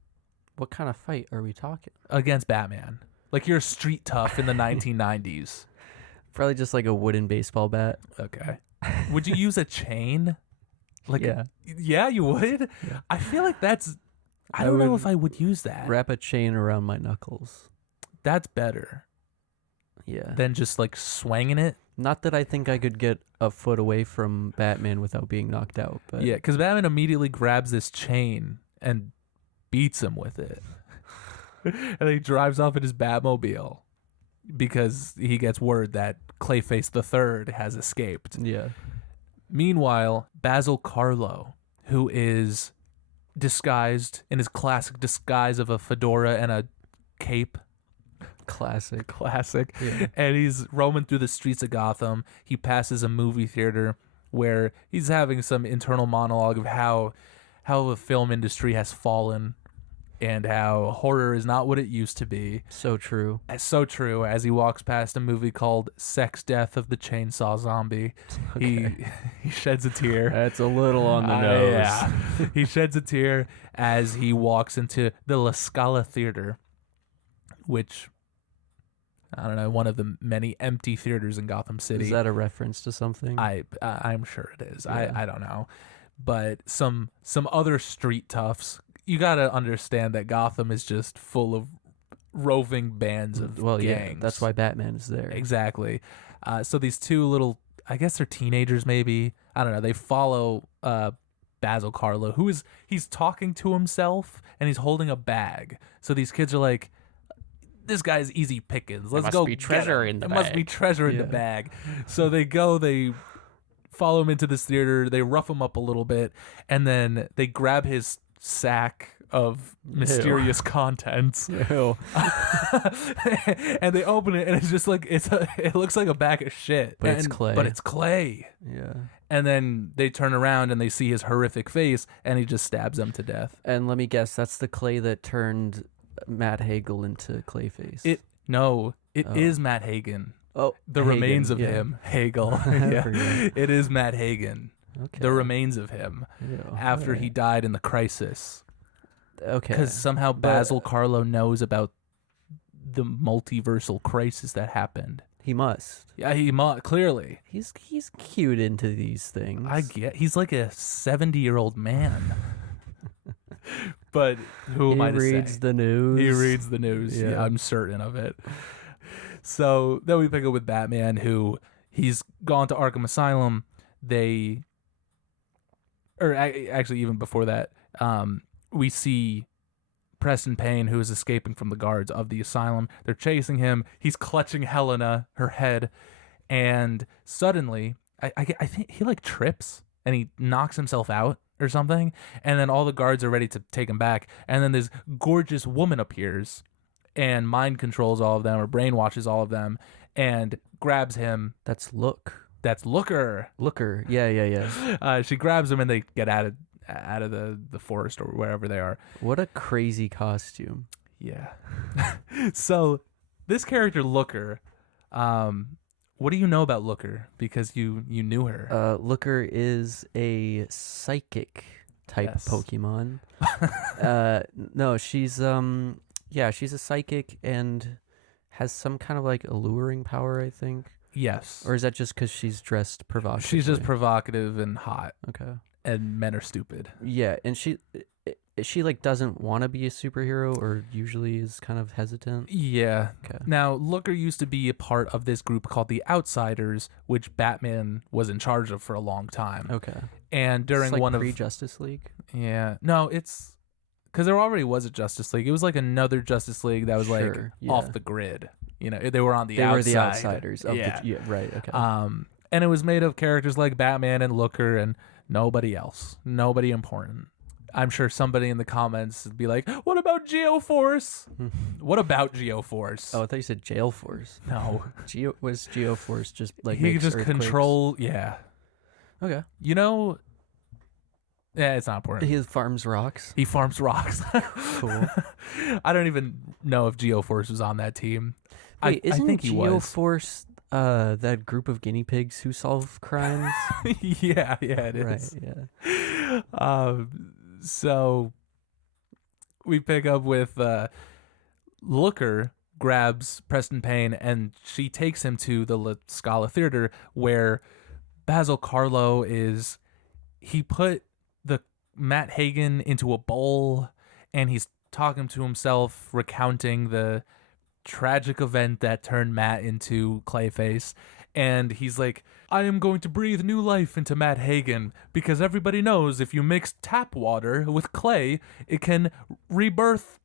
What kind of fight are we talking? Against Batman. Like you're a street tough in the 1990s. Probably just like a wooden baseball bat. Okay. Would you use a chain? Like yeah. You would? Yeah. I feel like I don't know if I would use that. Wrap a chain around my knuckles. That's better. Yeah. Than just like swinging it. Not that I think I could get a foot away from Batman without being knocked out. But yeah, because Batman immediately grabs this chain and beats him with it. And he drives off in his Batmobile because he gets word that Clayface III has escaped. Yeah. Meanwhile, Basil Carlo, who is disguised in his classic disguise of a fedora and a cape. Classic. Yeah. And he's roaming through the streets of Gotham. He passes a movie theater where he's having some internal monologue of how the film industry has fallen and how horror is not what it used to be. So true. So true. As he walks past a movie called Sex Death of the Chainsaw Zombie, he sheds a tear. That's a little on the nose. Yeah. He sheds a tear as he walks into the La Scala Theater, which, I don't know, one of the many empty theaters in Gotham City. Is that a reference to something? I'm sure it is. Yeah. I don't know. But some other street toughs. You got to understand that Gotham is just full of roving bands of gangs. Yeah, that's why Batman is there. Exactly. So these two little, I guess they're teenagers maybe. I don't know. They follow Basil Carlo, he's talking to himself and he's holding a bag. So these kids are like, this guy's easy pickings. Let's go. Be treasure in the bag. Must be treasure in the bag. So they go, they follow him into this theater, they rough him up a little bit, and then they grab his sack of mysterious contents. Ew. And they open it, and it's just like it looks like a bag of shit. But it's clay. But it's clay. Yeah. And then they turn around and they see his horrific face, and he just stabs them to death. And let me guess, that's the clay that turned Matt Hagel into Clayface. It is Matt Hagen. Oh, The Hagen, remains of yeah. him. Hagel. I Yeah. forgot. It is Matt Hagen. Okay. The remains of him Ew, after he alright. died in the crisis. Okay. Because somehow Basil Carlo knows about the multiversal crisis that happened. He must. Yeah, he clearly. He's cute into these things. I get. He's like a 70-year-old man. But who am I to say? He reads the news. He reads the news. Yeah, I'm certain of it. So then we pick up with Batman, who he's gone to Arkham Asylum. Actually, even before that, we see Preston Payne, who is escaping from the guards of the asylum. They're chasing him. He's clutching Helena, her head, and suddenly, I think he like trips and he knocks himself out or something, and then all the guards are ready to take him back, and then this gorgeous woman appears and mind controls all of them or brainwashes all of them and grabs him. That's Looker. Looker. Yeah. She grabs him and they get out of the forest or wherever they are. What a crazy costume. Yeah. So this character Looker, what do you know about Looker? Because you knew her. Looker is a psychic type Yes. Pokemon. No, she's she's a psychic and has some kind of like alluring power, I think. Yes. Or is that just because she's dressed provocatively? She's just provocative and hot, okay. and men are stupid. Yeah, and she like doesn't want to be a superhero, or usually is kind of hesitant. Yeah. Okay. Now, Looker used to be a part of this group called the Outsiders, which Batman was in charge of for a long time. Okay. And during It's like one of pre-Justice League. yeah, no, it's because there already was a Justice League. It was like another Justice League that was like Sure, yeah. off the grid. You know, they were on the They outside. were the outsiders. Of Yeah. yeah, right. Okay. And it was made of characters like Batman and Looker and nobody else. Nobody important. I'm sure somebody in the comments would be like, what about Geoforce? What about Geoforce? Oh, I thought you said Jail Force. No. Was Geoforce just like he could makes just earthquakes? control, yeah. Okay. You know, yeah, it's not important. He farms rocks. He farms rocks. Cool. I don't even know if Geoforce was on that team. Wait, I think he was. Geoforce that group of guinea pigs who solve crimes? yeah, it is. Right, yeah. So we pick up with Looker grabs Preston Payne and she takes him to the La Scala Theater where Basil Carlo is. He put the Matt Hagen into a bowl and he's talking to himself, recounting the tragic event that turned Matt into Clayface. And he's like, I am going to breathe new life into Matt Hagen because everybody knows if you mix tap water with clay, it can rebirth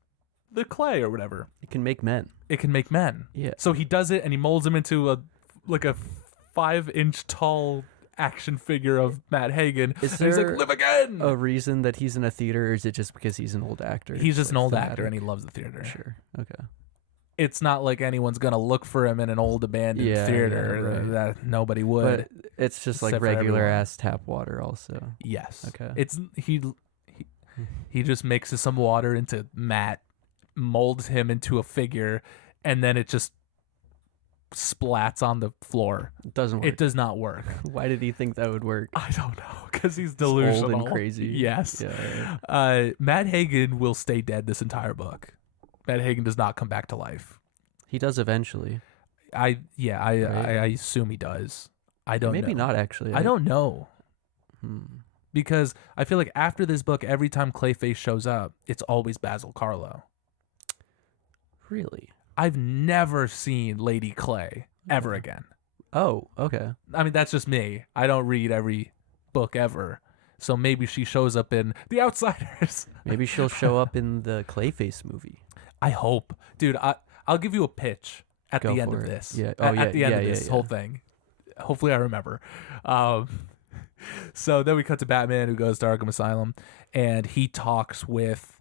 the clay or whatever. It can make men. It can make men. Yeah. So he does it and he molds him into a 5-inch tall action figure of Matt Hagen. Is and he's there like, live again. a reason that he's in a theater, or is it just because he's an old actor? He's just an Like old thematic? actor and he loves the theater. Sure. Okay. It's not like anyone's gonna look for him in an old abandoned Yeah, theater. yeah, right. That nobody would. But it's just like Except for regular everyone. ass tap water, also. Yes. Okay. It's he just mixes some water into Matt, molds him into a figure, and then it just splats on the floor. It doesn't work. It does not work. Why did he think that would work? I don't know, because he's He's delusional. old and crazy. Yes. Yeah. Matt Hagen will stay dead this entire book. Matt Hagen does not come back to life. He does eventually. I Right. assume he does. I don't Maybe know. not actually. I don't know. Hmm. Because I feel like after this book, every time Clayface shows up, it's always Basil Carlo. Really? I've never seen Lady Clay ever Oh. again. Oh, okay. I mean, that's just me. I don't read every book ever. So maybe she shows up in The Outsiders. Maybe she'll show up in the Clayface movie. I hope. Dude, I'll give you a pitch at Go the end for of it. this. Yeah. At the end of this whole thing. Hopefully I remember. So then we cut to Batman, who goes to Arkham Asylum, and he talks with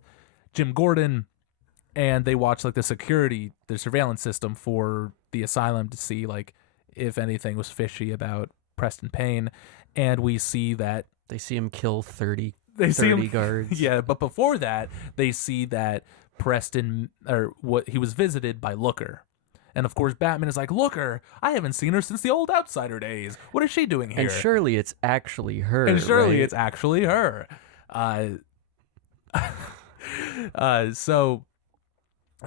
Jim Gordon, and they watch like the surveillance system for the asylum to see like if anything was fishy about Preston Payne. And we see that they see him kill 30 guards. Yeah, but before that, they see that Preston he was visited by Looker. And of course, Batman is like, Looker, I haven't seen her since the old Outsider days. What is she doing here? And surely it's actually her. So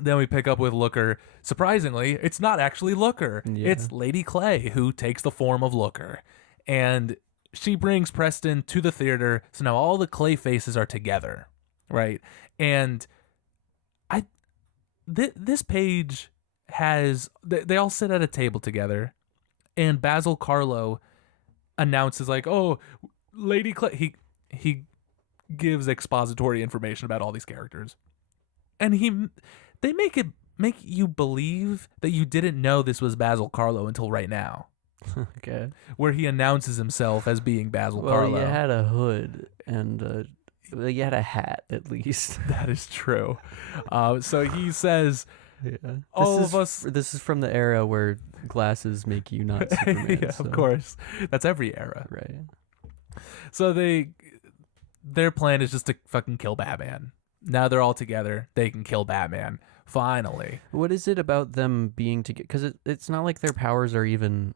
then we pick up with Looker. Surprisingly, it's not actually Looker. Yeah. It's Lady Clay, who takes the form of Looker. And she brings Preston to the theater. So now all the Clay faces are together, right? And this page has... They all sit at a table together. And Basil Carlo announces like, oh, Lady Clay... He gives expository information about all these characters. And they make you believe that you didn't know this was Basil Carlo until right now. Okay. Where he announces himself as being Basil Carlo. Well, you had a hood and you had a hat at least. That is true. So he says, This is from the era where glasses make you not Superman. Yeah, so. Of course. That's every era. Right. So their plan is just to fucking kill Batman. Now they're all together. They can kill Batman. Finally. What is it about them being together? Because it's not like their powers are even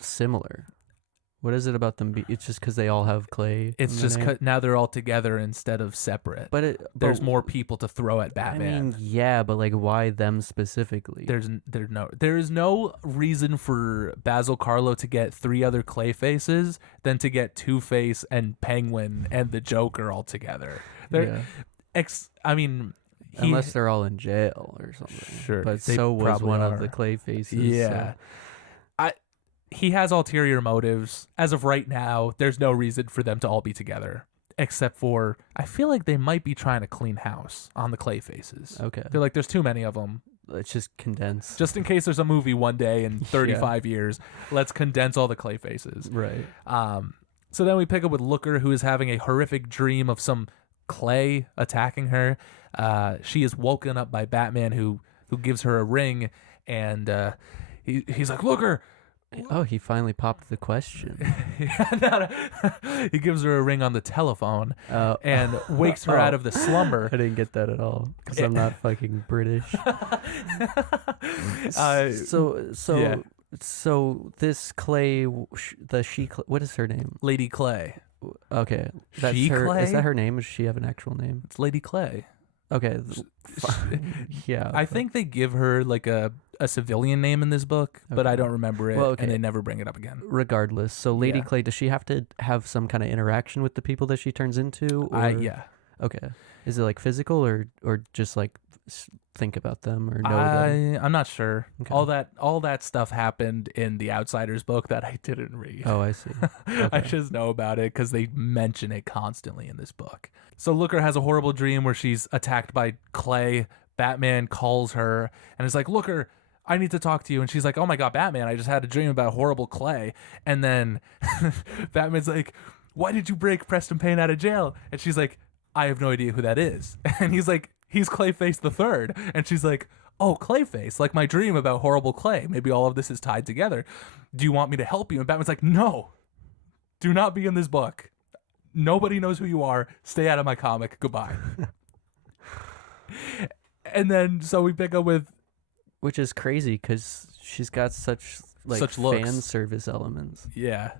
similar. What is it about them? It's just because they all have clay. It's just now they're all together instead of separate. But there's more people to throw at Batman. I mean, yeah, but like, why them specifically? There is no reason for Basil Carlo to get 3 other Clay faces than to get Two-Face and Penguin and the Joker all together. Unless they're all in jail or something. Sure, but so was one of the Clay faces. Yeah. So. He has ulterior motives. As of right now, there's no reason for them to all be together. Except for, I feel like they might be trying to clean house on the Clay faces. Okay. They're like, there's too many of them. Let's just condense. Just in case there's a movie one day in 35 years, let's condense all the Clay faces. Right. So then we pick up with Looker, who is having a horrific dream of some clay attacking her. She is woken up by Batman, who gives her a ring, and he's like, Looker! Oh, he finally popped the question. He gives her a ring on the telephone and wakes her out of the slumber. I didn't get that at all because I'm not fucking British. So this Clay, what is her name? Lady Clay. Okay, that's She her. Clay? Is that her name? Does she have an actual name? It's Lady Clay. Okay. Yeah. I think they give her like a civilian name in this book, but I don't remember it, and they never bring it up again. Regardless, so Lady Clay, does she have to have some kind of interaction with the people that she turns into? Or? Yeah. Okay. Is it like physical or just like think about them or know them? I'm not sure. Okay. All that stuff happened in the Outsiders book that I didn't read. Oh, I see. Okay. I just know about it because they mention it constantly in this book. So Looker has a horrible dream where she's attacked by Clay. Batman calls her and is like, Looker, I need to talk to you. And she's like, oh my God, Batman, I just had a dream about horrible Clay. And then Batman's like, why did you break Preston Payne out of jail? And she's like, I have no idea who that is. And he's like, he's Clayface the Third. And she's like, oh, Clayface, like my dream about horrible Clay. Maybe all of this is tied together. Do you want me to help you? And Batman's like, no, do not be in this book. Nobody knows who you are. Stay out of my comic. Goodbye. And then, so we pick up with... Which is crazy because she's got such fan service elements. Yeah.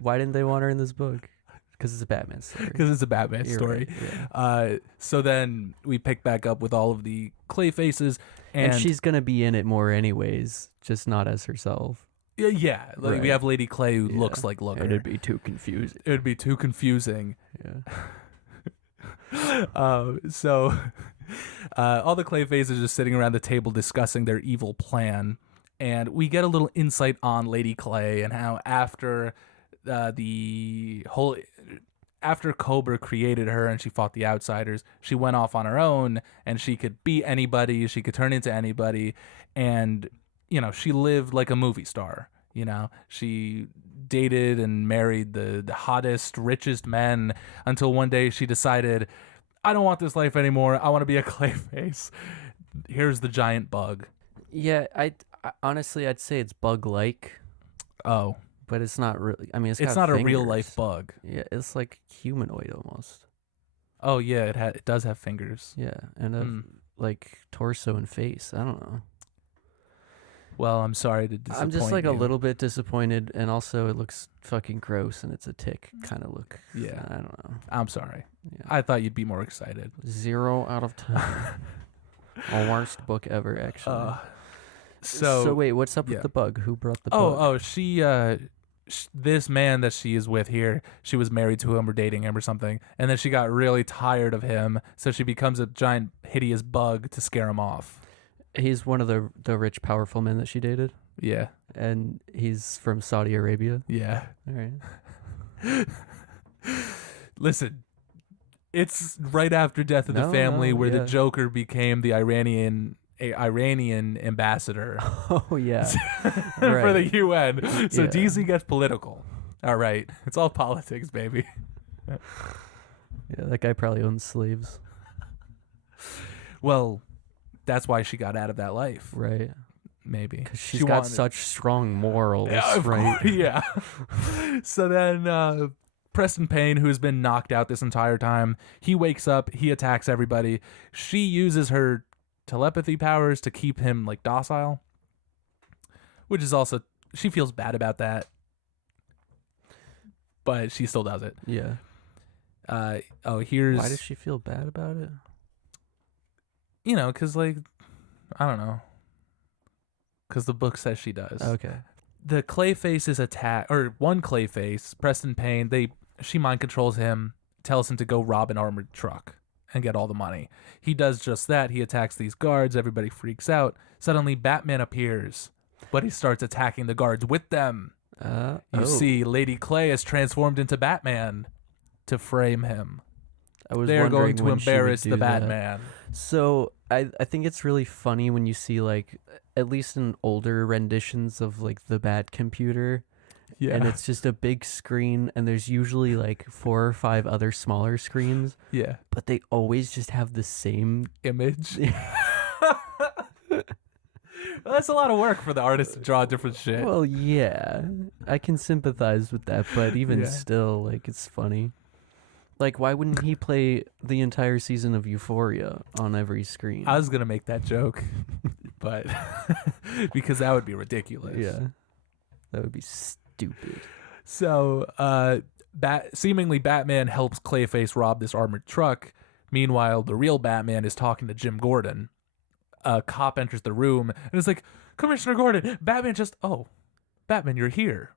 Why didn't they want her in this book? Because it's a Batman story. Because it's a Batman story. Right, yeah. So then we pick back up with all of the Clay faces. And she's going to be in it more anyways, just not as herself. Yeah. Like we have Lady Clay who looks like Looker. It'd be too confusing. It would be too confusing. Yeah. So all the Clay faces are just sitting around the table discussing their evil plan. And we get a little insight on Lady Clay and how after after Cobra created her and she fought the Outsiders, she went off on her own and she could be anybody. She could turn into anybody. And, she lived like a movie star. She dated and married the hottest, richest men until one day she decided, I don't want this life anymore. I want to be a clayface. Here's the giant bug. Yeah, I honestly, I'd say it's bug-like. Oh. But it's not really. I mean, it's not fingers. A real-life bug. Yeah, it's like humanoid almost. Oh, yeah, it does have fingers. Yeah, and like torso and face. I don't know. Well, I'm sorry to disappoint I'm just like you. a little bit disappointed, and also it looks fucking gross, and it's a tick kind of look. Yeah. I don't know. I'm sorry. Yeah. I thought you'd be more excited. 0 out of 10. Worst book ever, actually. So wait, what's up with the bug? Who brought the bug? Oh, she, this man that she is with here, she was married to him or dating him or something, and then she got really tired of him, so she becomes a giant, hideous bug to scare him off. He's one of the rich, powerful men that she dated. Yeah. And he's from Saudi Arabia. Yeah. All right. Listen, it's right after Death of the Family where the Joker became the Iranian ambassador. Oh, yeah. For the UN. So DC gets political. All right. It's all politics, baby. Yeah, that guy probably owns slaves. Well, that's why she got out of that life. Right. Maybe. Because she's got such strong morals, right? Yeah. So then Preston Payne, who has been knocked out this entire time, he wakes up, he attacks everybody. She uses her telepathy powers to keep him like docile, which is also, she feels bad about that, but she still does it. Yeah. Here's why does she feel bad about it? Because like, I don't know, because the book says she does. Okay. The Clayface is one Clayface, Preston Payne, she mind controls him, tells him to go rob an armored truck and get all the money. He does just that. He attacks these guards. Everybody freaks out. Suddenly, Batman appears, but he starts attacking the guards with them. You see, Lady Clay is transformed into Batman to frame him. They're going to embarrass the Batman. So I think it's really funny when you see, like, at least in older renditions of like the Bat computer. Yeah. And it's just a big screen, and there's usually like 4 or 5 other smaller screens. Yeah. But they always just have the same image. Well, that's a lot of work for the artist to draw different shit. Well, yeah. I can sympathize with that, but even still, like, it's funny. Like, why wouldn't he play the entire season of Euphoria on every screen? I was going to make that joke, but because that would be ridiculous. Yeah. That would be stupid. So, seemingly Batman helps Clayface rob this armored truck. Meanwhile, the real Batman is talking to Jim Gordon. A cop enters the room and is like, Commissioner Gordon, Batman, you're here.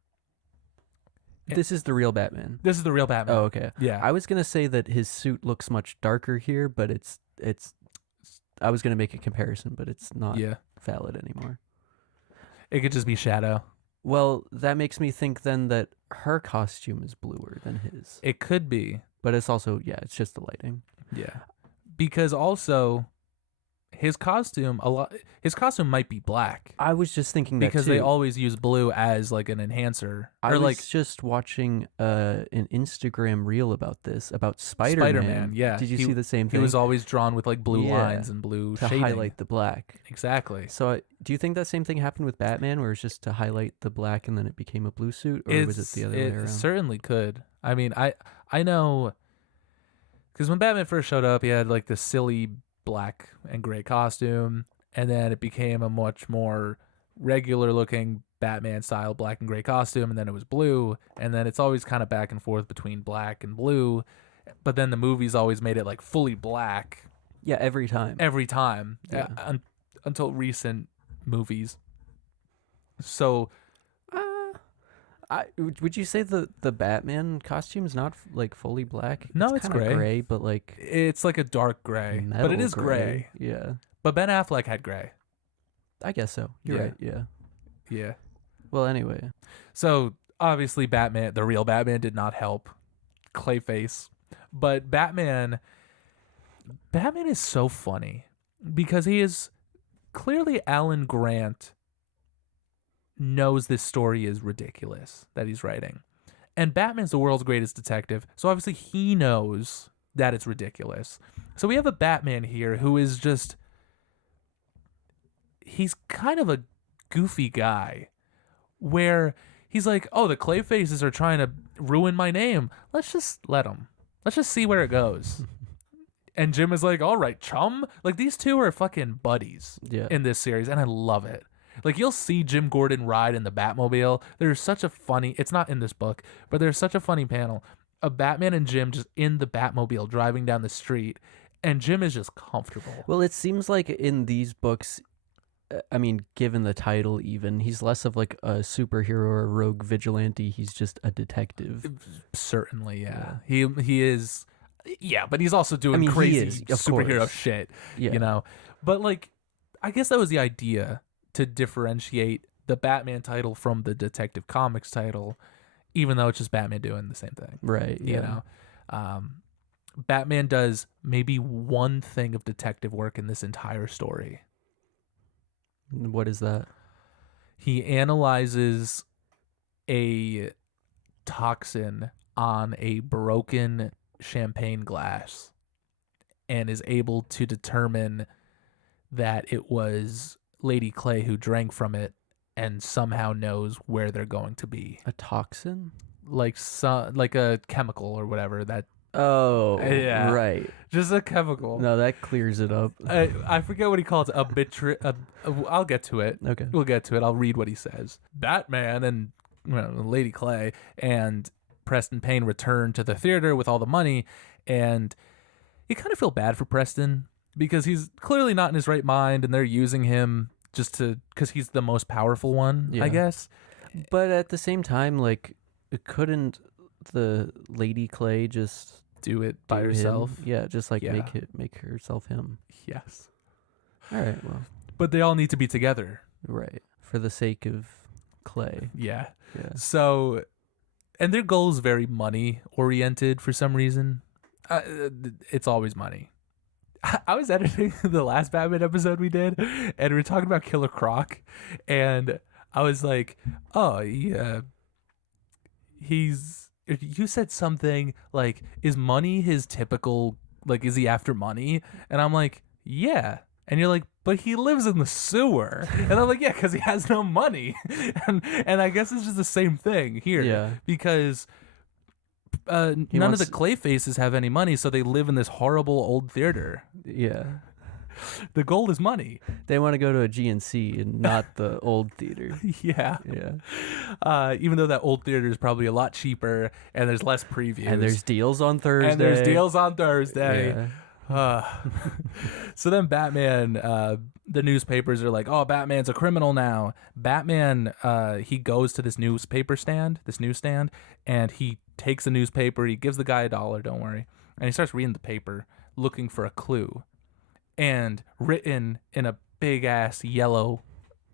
This is the real Batman. This is the real Batman. Oh, okay. Yeah. I was going to say that his suit looks much darker here, but it's I was going to make a comparison, but it's not valid anymore. It could just be shadow. Well, that makes me think then that her costume is bluer than his. It could be. But it's also, it's just the lighting. Yeah. Because also his costume might be black. I was just thinking that because they always use blue as like an enhancer. I was just watching an Instagram reel about this, about Spider-Man. Yeah. Did you see the same thing? He was always drawn with like blue lines and blue to shading. highlight the black. Exactly. So do you think that same thing happened with Batman, where it's just to highlight the black and then it became a blue suit, or was it the other way around? It certainly could. I mean, I know, because when Batman first showed up, he had like this silly black and gray costume, and then it became a much more regular looking Batman style black and gray costume, and then it was blue, and then it's always kind of back and forth between black and blue, but then the movies always made it like fully black. Yeah, every time. Yeah. Until recent movies. So would you say the Batman costume is not like fully black? No, it's gray, but like it's like a dark gray, but it is gray. Yeah, but Ben Affleck had gray. I guess so. You're right. Yeah. Yeah. Well, anyway, so obviously Batman, the real Batman, did not help Clayface. But Batman is so funny because he is clearly Alan Grant knows this story is ridiculous that he's writing. And Batman's the world's greatest detective, so obviously he knows that it's ridiculous. So we have a Batman here who is just, he's kind of a goofy guy where he's like, oh, the Clayfaces are trying to ruin my name. Let's just let them. Let's just see where it goes. And Jim is like, all right, chum. Like, these two are fucking buddies in this series, and I love it. Like, you'll see Jim Gordon ride in the Batmobile. There's such a funny, it's not in this book, but there's such a funny panel of Batman and Jim just in the Batmobile driving down the street, and Jim is just comfortable. Well, it seems like in these books, I mean, given the title even, he's less of like a superhero or a rogue vigilante. He's just a detective. Certainly, yeah. He is, yeah, but he's also doing crazy superhero shit, you know? But, like, I guess that was the idea, to differentiate the Batman title from the Detective Comics title, even though it's just Batman doing the same thing. Right, You know? Batman does maybe one thing of detective work in this entire story. What is that? He analyzes a toxin on a broken champagne glass and is able to determine that it was Lady Clay who drank from it and somehow knows where they're going to be. A toxin? Like a chemical or whatever that. Oh, yeah, right. Just a chemical. No, that clears it up. I forget what he calls it. I'll get to it. Okay. We'll get to it. I'll read what he says. Batman and Lady Clay and Preston Payne return to the theater with all the money, and you kind of feel bad for Preston because he's clearly not in his right mind, and they're using him just because he's the most powerful one, I guess. But at the same time, like, couldn't the Lady Clay just do it by herself? Yeah, just like make herself him. Yes. All right, well. But they all need to be together. Right. For the sake of Clay. Yeah. Yeah. So, and their goal is very money oriented for some reason. It's always money. I was editing the last Batman episode we did, and we were talking about Killer Croc, and I was like, oh, yeah, you said something like, is money his typical, like, is he after money? And I'm like, yeah. And you're like, but he lives in the sewer. And I'm like, yeah, because he has no money. and I guess it's just the same thing here. Yeah. Because none of the Clayfaces have any money, so they live in this horrible old theater. Yeah. The goal is money. They want to go to a GNC and not the old theater. Yeah. Yeah. Even though that old theater is probably a lot cheaper and there's less previews. And there's deals on Thursday. Yeah. So then Batman, the newspapers are like, oh, Batman's a criminal now. Batman, he goes to this newsstand, and he takes a newspaper. He gives the guy $1, don't worry. And he starts reading the paper, looking for a clue. And written in a big ass yellow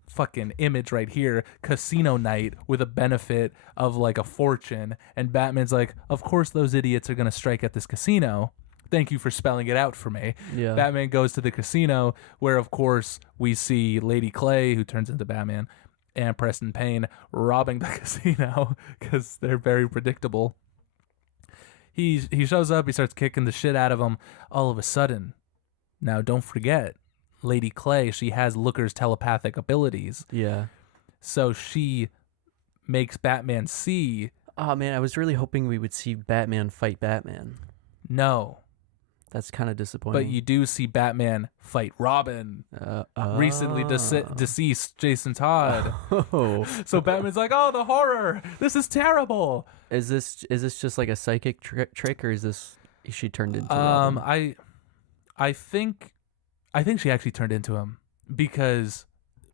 fucking image right here, casino night with a benefit of like a fortune. And Batman's like, of course those idiots are going to strike at this casino. Thank you for spelling it out for me. Yeah. Batman goes to the casino where, of course, we see Lady Clay, who turns into Batman, and Preston Payne robbing the casino because they're very predictable. He shows up. He starts kicking the shit out of him. All of a sudden, now don't forget, Lady Clay, she has Looker's telepathic abilities. Yeah. So she makes Batman see. Oh, man, I was really hoping we would see Batman fight Batman. No. That's kind of disappointing. But you do see Batman fight Robin, recently deceased Jason Todd. Oh. So Batman's like, "Oh, the horror! This is terrible." Is this just like a psychic trick, or is she turned into Robin? I think she actually turned into him because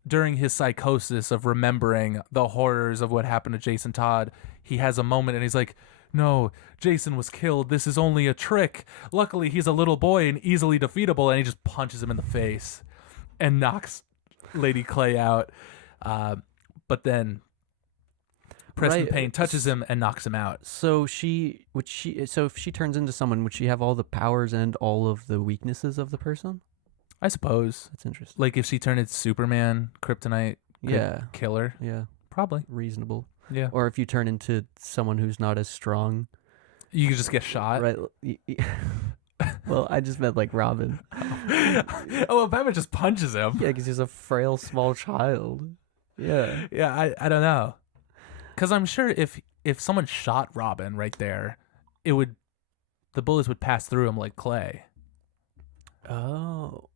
during his psychosis of remembering the horrors of what happened to Jason Todd, he has a moment and he's like, no, Jason was killed. This is only a trick. Luckily, he's a little boy and easily defeatable, and he just punches him in the face and knocks Lady Clay out. But then Preston Payne touches him and knocks him out. So if she turns into someone, would she have all the powers and all of the weaknesses of the person? I suppose. That's interesting. Like if she turned into Superman, Kryptonite could kill her. Yeah. Probably. Reasonable. Yeah. Or if you turn into someone who's not as strong. You could just get shot. Right. Well, I just meant like Robin. Well, Batman just punches him. Yeah, because he's a frail small child. Yeah. Yeah, I don't know. Because I'm sure if someone shot Robin right there, the bullets would pass through him like clay. Oh,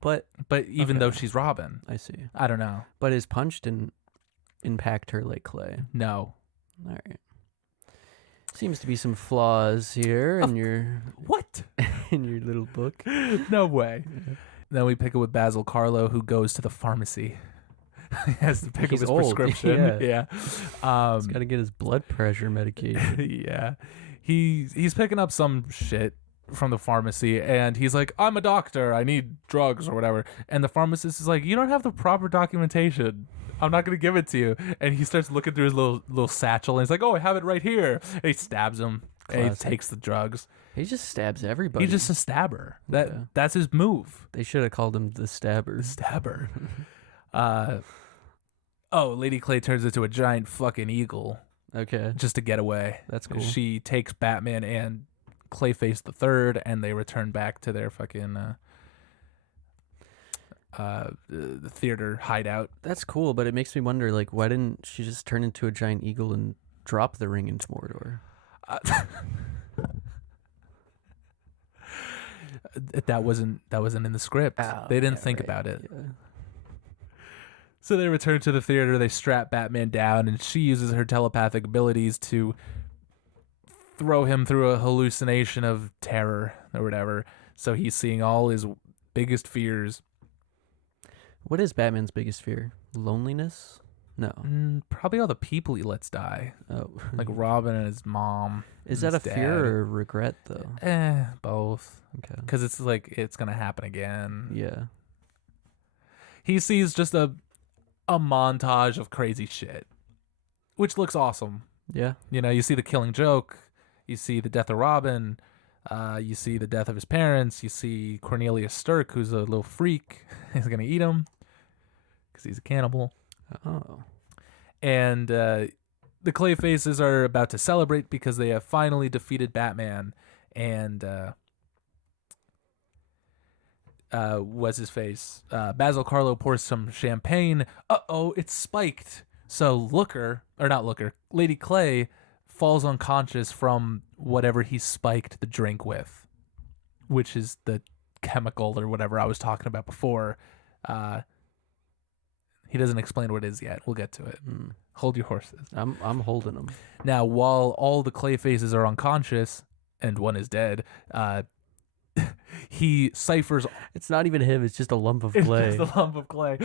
but even though she's Robin, I see. I don't know. But his punch didn't impact her like clay. No. All right. Seems to be some flaws here in your what in your little book. No way. Yeah. Then we pick it with Basil Karlo, who goes to the pharmacy. He has to pick up his prescription. Yeah. He's got to get his blood pressure medication. Yeah. He's picking up some shit from the pharmacy, and he's like, I'm a doctor, I need drugs or whatever. And the pharmacist is like, you don't have the proper documentation, I'm not going to give it to you. And he starts looking through his little satchel, and he's like, oh, I have it right here. And he stabs him. Classic. And he takes the drugs. He just stabs everybody. He's just a stabber. That's his move. They should have called him the Stabber. The Stabber. Lady Clay turns into a giant fucking eagle. Okay. Just to get away. That's cool. She takes Batman and Clayface the Third, and they return back to their fucking the theater hideout. That's cool, but it makes me wonder, like, why didn't she just turn into a giant eagle and drop the ring into Mordor? That wasn't in the script. They didn't think about it. Yeah. So they return to the theater, they strap Batman down, and she uses her telepathic abilities to throw him through a hallucination of terror or whatever. So he's seeing all his biggest fears. What is Batman's biggest fear? Loneliness? No. Probably all the people he lets die. Oh. Like Robin and his mom. Is that a fear or regret, though? Both. Okay. Because it's like, it's going to happen again. Yeah. He sees just a montage of crazy shit, which looks awesome. Yeah. You know, you see the Killing Joke, you see the death of Robin, you see the death of his parents, you see Cornelius Stirk, who's a little freak. He's going to eat him because he's a cannibal. Oh. And the Clayfaces are about to celebrate because they have finally defeated Batman. And what's his face? Basil Karlo pours some champagne. It's spiked. So Lady Clay falls unconscious from whatever he spiked the drink with, which is the chemical or whatever I was talking about before. He doesn't explain what it is yet. We'll get to it. Hold your horses. I'm holding them. Now, while all the Clayfaces are unconscious and one is dead, he ciphers. It's not even him. It's just a lump of clay. It's just a lump of clay.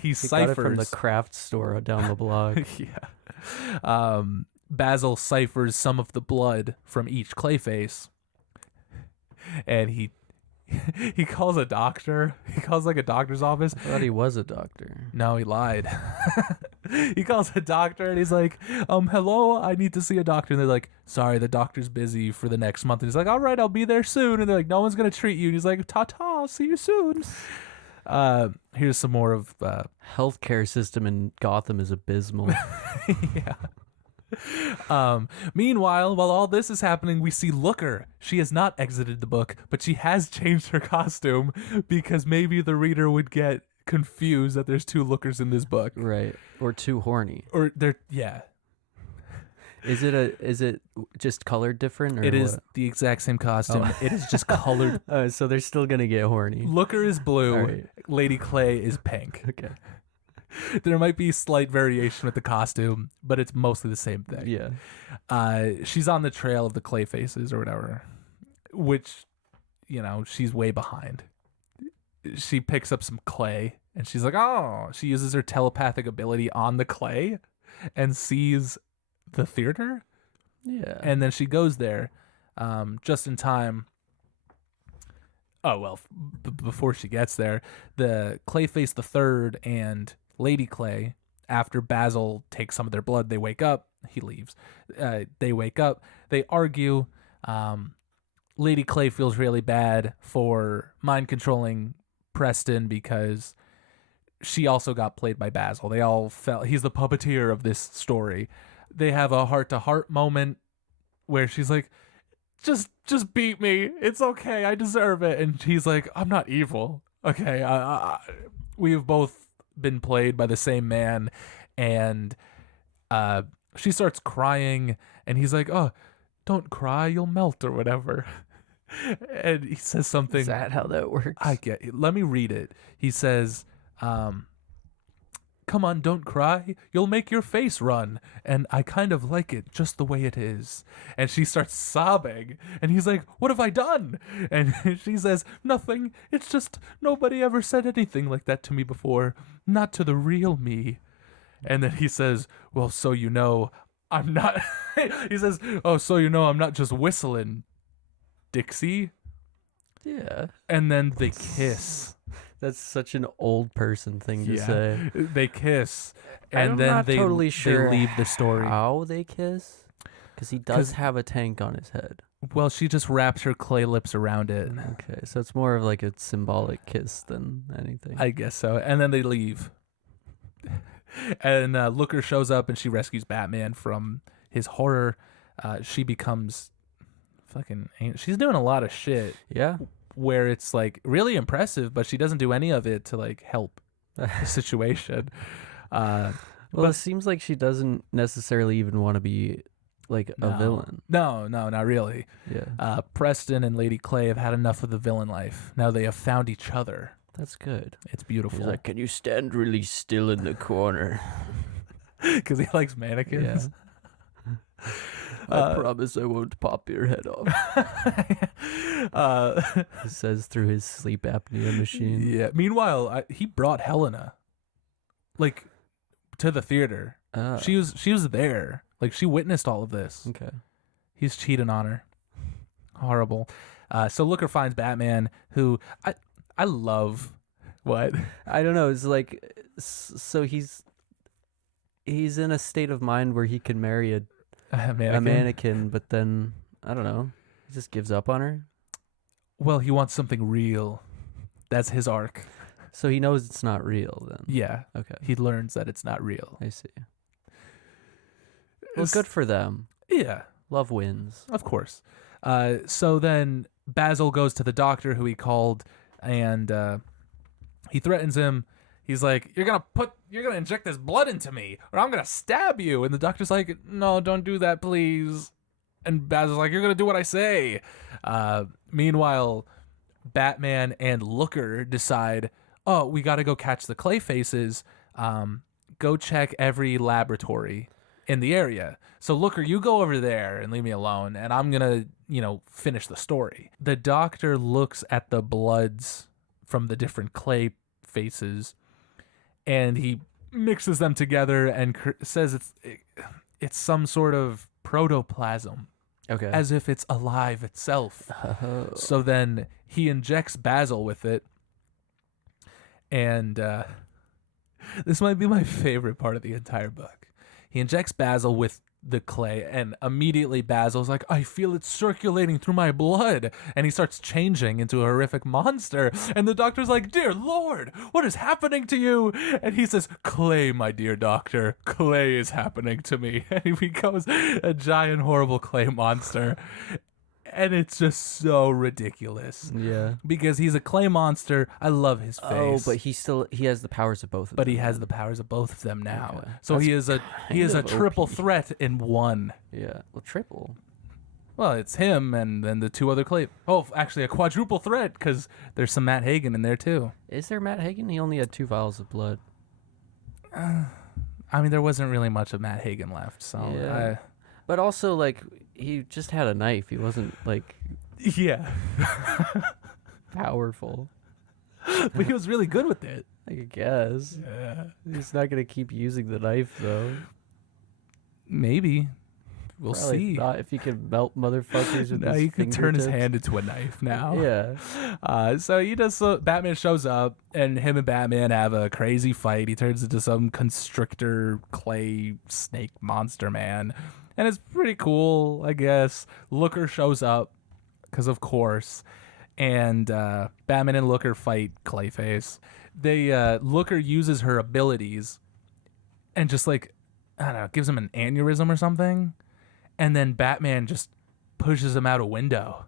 He ciphers got it from the craft store down the block. Yeah. Basil ciphers some of the blood from each Clayface, and he calls a doctor. He calls like a doctor's office. I thought he was a doctor. No, he lied. He calls a doctor and he's like, hello, I need to see a doctor. And they're like, sorry, the doctor's busy for the next month. And he's like, all right, I'll be there soon. And they're like, no one's going to treat you. And he's like, ta-ta, see you soon. Here's some more of... Healthcare system in Gotham is abysmal. Yeah. Meanwhile, while all this is happening, we see Looker. She has not exited the book, but she has changed her costume because maybe the reader would get confused that there's two Lookers in this book. Right. Or too horny. Or they're, yeah. Is it just colored different? Or it is the exact same costume. Oh. It is just colored. So they're still going to get horny. Looker is blue. Right. Lady Clay is pink. Okay. There might be slight variation with the costume, but it's mostly the same thing. Yeah. She's on the trail of the Clayfaces or whatever, which, she's way behind. She picks up some clay and she's like, oh, she uses her telepathic ability on the clay and sees the theater. Yeah. And then she goes there just in time. Oh, well, before she gets there, the Clayface the Third and Lady Clay, after Basil takes some of their blood, they wake up he leaves. They wake up. They argue. Lady Clay feels really bad for mind controlling Preston because she also got played by Basil. They all felt he's the puppeteer of this story. They have a heart-to-heart moment where she's like, just beat me. It's okay. I deserve it. And he's like, I'm not evil. Okay. We have both been played by the same man. And she starts crying, and he's like, oh, don't cry. You'll melt or whatever. And he says something. Is that how that works? I get it. Let me read it. He says, come on, don't cry. You'll make your face run. And I kind of like it just the way it is. And she starts sobbing. And he's like, what have I done? And she says, nothing. It's just nobody ever said anything like that to me before. Not to the real me. And then he says, well, so you know, I'm not. He says, oh, so you know, I'm not just whistling, Dixie. Yeah. And then they kiss. That's such an old person thing to say. They kiss, and I'm then not they totally sure they leave the story. How they kiss? Because he does have a tank on his head. Well, she just wraps her clay lips around it. Okay, so it's more of like a symbolic kiss than anything. I guess so. And then they leave. And Looker shows up, and she rescues Batman from his horror. She becomes fucking. She's doing a lot of shit. Yeah. Where it's like really impressive, but she doesn't do any of it to like help the situation. Well, it seems like she doesn't necessarily even want to be like a villain. No, not really. Yeah. Preston and Lady Clay have had enough of the villain life. Now they have found each other. That's good. It's beautiful. He's like, can you stand really still in the corner? Because he likes mannequins. Yeah. I promise I won't pop your head off. He says through his sleep apnea machine. Yeah. Meanwhile, he brought Helena, like, to the theater. Oh. She was there. Like, she witnessed all of this. Okay. He's cheating on her. Horrible. So Looker finds Batman, who I love. What? I don't know. It's like, so he's in a state of mind where he can marry a mannequin, but then I don't know. He just gives up on her. Well, he wants something real. That's his arc. So he knows it's not real then. Yeah. Okay. He learns that it's not real. I see. Well, good for them. Yeah. Love wins. Of course. So then Basil goes to the doctor who he called, and he threatens him. He's like, you're gonna inject this blood into me, or I'm gonna stab you. And the doctor's like, no, don't do that, please. And Basil's like, you're gonna do what I say. Meanwhile, Batman and Looker decide, oh, we gotta go catch the clayfaces. Go check every laboratory in the area. So Looker, you go over there and leave me alone, and I'm gonna, finish the story. The doctor looks at the bloods from the different clay faces, and he mixes them together and says it's some sort of protoplasm. Okay. As if it's alive itself. Oh. So then he injects Basil with it, and this might be my favorite part of the entire book. He injects Basil with the clay, and immediately Basil's like, I feel it circulating through my blood, and he starts changing into a horrific monster, and the doctor's like, dear Lord, what is happening to you? And he says, clay, my dear doctor, clay is happening to me. And he becomes a giant horrible clay monster, and it's just so ridiculous. Yeah. Because he's a clay monster. I love his face. Oh, but he has the powers of both of them. But he has the powers of both of them now. Okay. So he is a triple OP. threat in one. Yeah. Well, triple. Well, it's him and then the two other clay. Oh, actually a quadruple threat, because there's some Matt Hagen in there too. Is there Matt Hagen? He only had 2 vials of blood. I mean, there wasn't really much of Matt Hagen left, so Yeah. But also, like, he just had a knife. He wasn't, like, yeah. powerful. But he was really good with it. I guess. Yeah. He's not going to keep using the knife, though. Maybe. We'll Probably see. not if he could melt motherfuckers with Now his he can turn his fingertips. hand into a knife now. Yeah. So he does. Batman shows up, and him and Batman have a crazy fight. He turns into some constrictor clay snake monster man, and it's pretty cool, I guess. Looker shows up, because of course, and Batman and Looker fight Clayface. Looker uses her abilities, and just like, I don't know, gives him an aneurysm or something. And then Batman just pushes him out a window.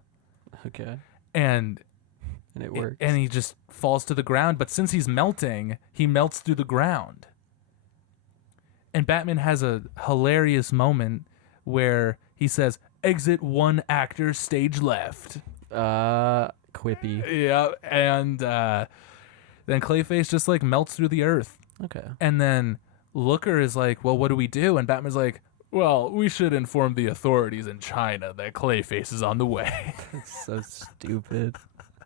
Okay. And it works. And he just falls to the ground. But since he's melting, he melts through the ground. And Batman has a hilarious moment where he says, "Exit 1 actor, stage left." Quippy. Yeah. And then Clayface just like melts through the earth. Okay. And then Looker is like, "Well, what do we do?" And Batman's like, "Well, we should inform the authorities in China that Clayface is on the way." It's so stupid.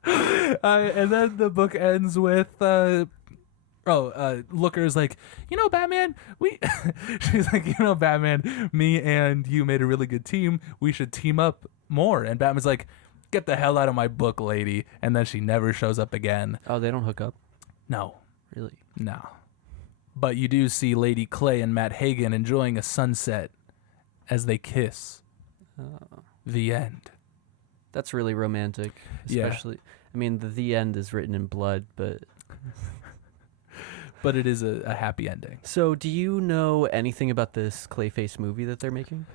And then the book ends with, Looker is like, Batman, she's like, Batman, me and you made a really good team. We should team up more. And Batman's like, "Get the hell out of my book, lady." And then she never shows up again. Oh, they don't hook up? No. Really? No. But you do see Lady Clay and Matt Hagen enjoying a sunset as they kiss. The end. That's really romantic. Especially, I mean, the end is written in blood, but it is a happy ending. So, do you know anything about this Clayface movie that they're making?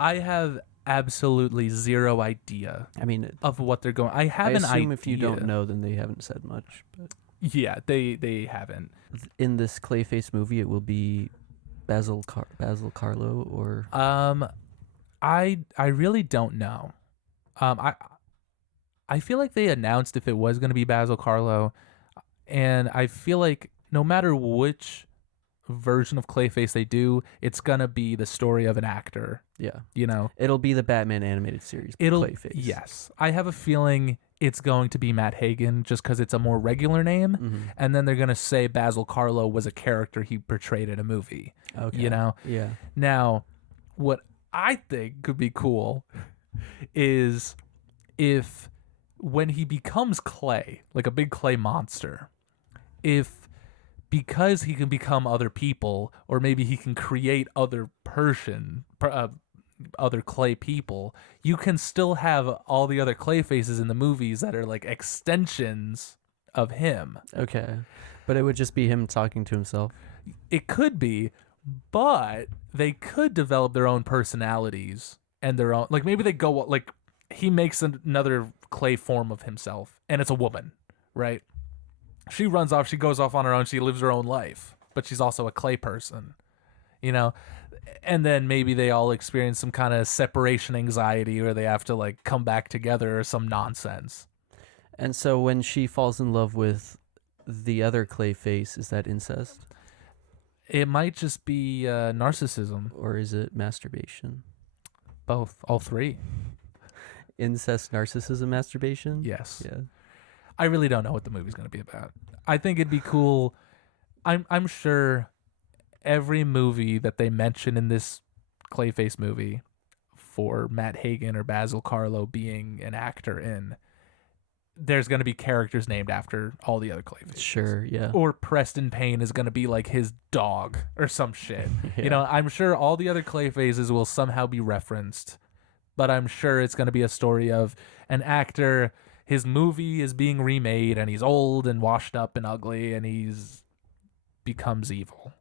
I have absolutely zero idea. I mean, of what they're going. I have an idea. I assume if you don't know, then they haven't said much. But yeah, they haven't. In this Clayface movie, it will be Basil Carlo, or I really don't know. I feel like they announced if it was going to be Basil Carlo, and I feel like no matter which version of Clayface they do, it's going to be the story of an actor. Yeah. It'll be the Batman animated series. Clayface. Yes. I have a feeling it's going to be Matt Hagen just because it's a more regular name. Mm-hmm. And then they're going to say Basil Carlo was a character he portrayed in a movie. Okay. Yeah. Now, what I think could be cool is if when he becomes clay, like a big clay monster, because he can become other people, or maybe he can create other clay people, you can still have all the other clay faces in the movies that are like extensions of him. Okay. But it would just be him talking to himself. It could be, but they could develop their own personalities and their own, like maybe they go, like he makes another clay form of himself and it's a woman, right? She runs off, she goes off on her own, she lives her own life, but she's also a clay person, and then maybe they all experience some kind of separation anxiety where they have to like come back together or some nonsense. And so when she falls in love with the other Clayface, is that incest? It might just be narcissism. Or is it masturbation? Both. All three. Incest, narcissism, masturbation? Yes. Yeah. I really don't know what the movie's going to be about. I think it'd be cool. I'm sure every movie that they mention in this Clayface movie for Matt Hagen or Basil Carlo being an actor in, there's going to be characters named after all the other Clayfaces. Sure, yeah. Or Preston Payne is going to be like his dog or some shit. Yeah. I'm sure all the other Clayfaces will somehow be referenced, but I'm sure it's going to be a story of an actor. His movie is being remade and he's old and washed up and ugly and he's becomes evil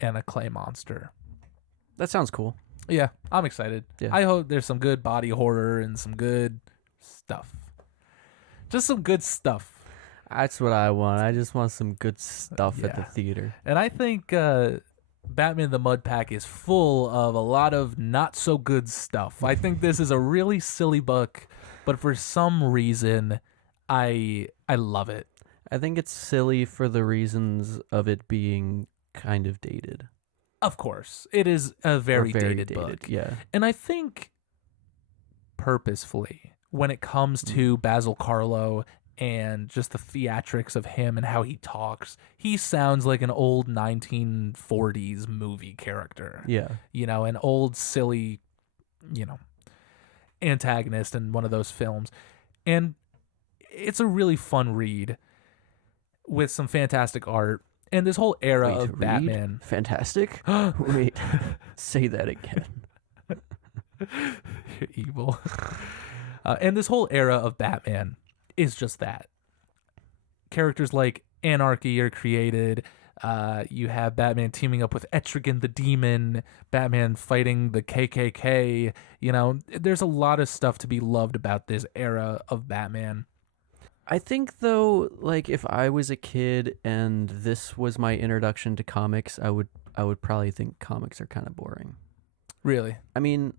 and a clay monster. That sounds cool. Yeah, I'm excited. Yeah. I hope there's some good body horror and some good stuff. Just some good stuff. That's what I want. I just want some good stuff at the Yeah. theater. And I think Batman the Mud Pack is full of a lot of not so good stuff. I think this is a really silly book, but for some reason, I love it. I think it's silly for the reasons of it being kind of dated. Of course, it is a very, dated book. Yeah. And I think purposefully, when it comes to Basil Carlo and just the theatrics of him and how he talks, he sounds like an old 1940s movie character. Yeah. An old silly you know, antagonist in one of those films. And it's a really fun read with some fantastic art. And this whole era Wait, of Batman. read? Fantastic? Wait, say that again. You're evil. And this whole era of Batman is just that. Characters like Anarchy are created. You have Batman teaming up with Etrigan the Demon, Batman fighting the KKK. You know, there's a lot of stuff to be loved about this era of Batman. I think though, like if I was a kid and this was my introduction to comics, I would probably think comics are kind of boring. Really? I mean,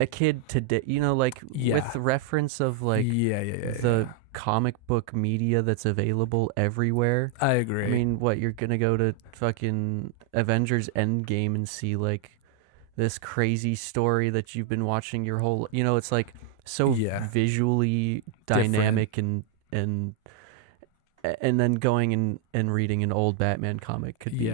a kid today, you know, like with the reference of like the comic book media that's available everywhere. I agree. I mean, what, you're gonna go to fucking Avengers Endgame and see like this crazy story that you've been watching your whole, you know, it's like so visually dynamic and then going and reading an old Batman comic could be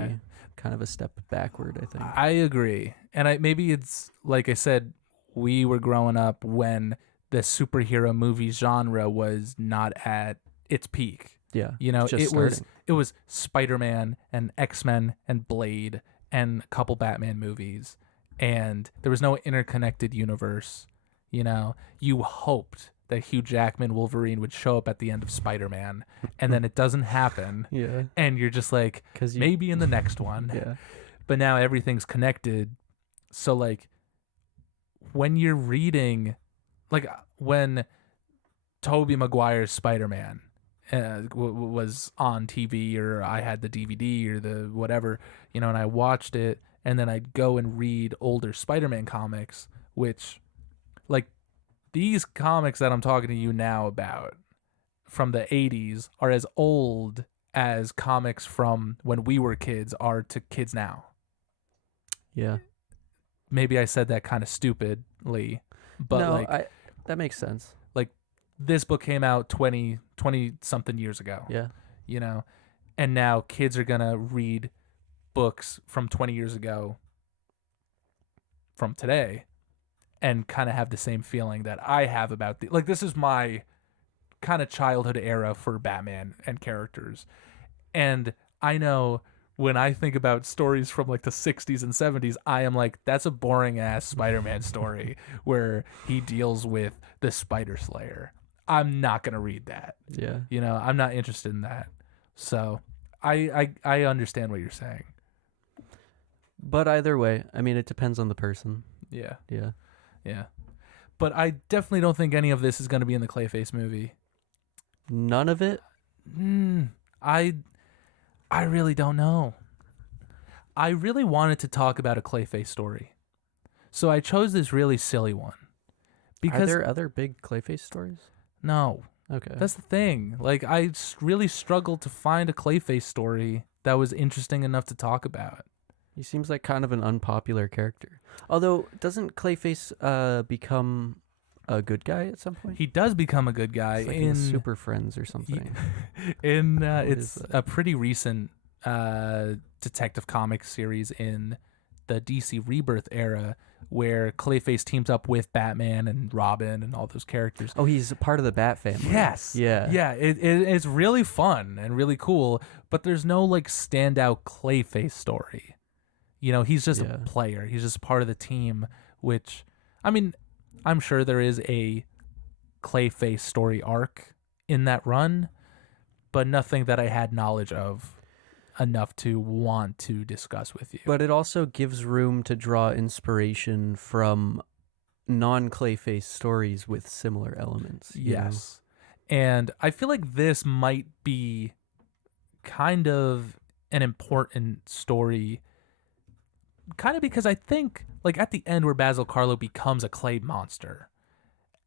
kind of a step backward, I think. I agree. And maybe it's like I said, we were growing up when the superhero movie genre was not at its peak. Yeah. You know, it was Spider-Man and X-Men and Blade and a couple Batman movies, and there was no interconnected universe. You know, you hoped that Hugh Jackman Wolverine would show up at the end of Spider-Man, and then it doesn't happen. Yeah. And you're just like, maybe in the next one. Yeah. But now everything's connected. So like when you're reading, like when Tobey Maguire's Spider-Man was on TV, or I had the DVD or the whatever, you know, and I watched it, and then I'd go and read older Spider-Man comics, which like these comics that I'm talking to you now about from the 80s are as old as comics from when we were kids are to kids now. Yeah. Maybe I said that kind of stupidly, but no, like that makes sense. Like this book came out 20 something years ago. Yeah. You know, and now kids are going to read books from 20 years ago from today and kind of have the same feeling that I have about like this is my kind of childhood era for Batman and characters. And I know when I think about stories from like the 60s and 70s, I am like, that's a boring ass Spider-Man story where he deals with the Spider Slayer. I'm not going to read that. Yeah. You know, I'm not interested in that. So I understand what you're saying. But either way, I mean, it depends on the person. Yeah. Yeah. Yeah. But I definitely don't think any of this is going to be in the Clayface movie. None of it? I really don't know. I really wanted to talk about a Clayface story. So I chose this really silly one. Because are there other big Clayface stories? No. Okay. That's the thing. Like, I really struggled to find a Clayface story that was interesting enough to talk about. He seems like kind of an unpopular character. Although, doesn't Clayface become a good guy at some point? He does become a good guy like in Super Friends or something. It's a pretty recent Detective Comics series in the DC Rebirth era where Clayface teams up with Batman and Robin and all those characters. Oh, he's a part of the Bat family. Yes. Yeah. Yeah, it's really fun and really cool, but there's no like standout Clayface story. You know, he's just a player. He's just part of the team, which, I mean, I'm sure there is a Clayface story arc in that run, but nothing that I had knowledge of enough to want to discuss with you. But it also gives room to draw inspiration from non-Clayface stories with similar elements. Yes. And I feel like this might be kind of an important story, kind of because I think like at the end where Basil Karlo becomes a clay monster,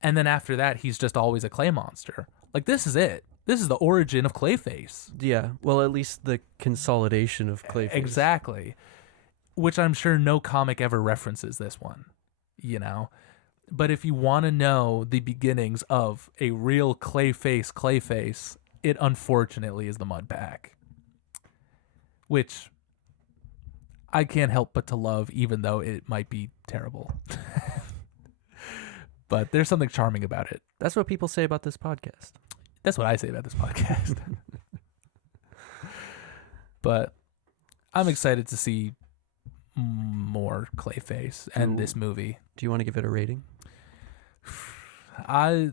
and then after that he's just always a clay monster. Like this is it. This is the origin of Clayface. Yeah, well, at least the consolidation of Clayface. Exactly. Which I'm sure no comic ever references this one, you know? But if you want to know the beginnings of a real Clayface, it unfortunately is the Mudpack. Which I can't help but to love, even though it might be terrible. But there's something charming about it. That's what people say about this podcast. That's what I say about this podcast. But I'm excited to see more Clayface and this movie. Do you want to give it a rating?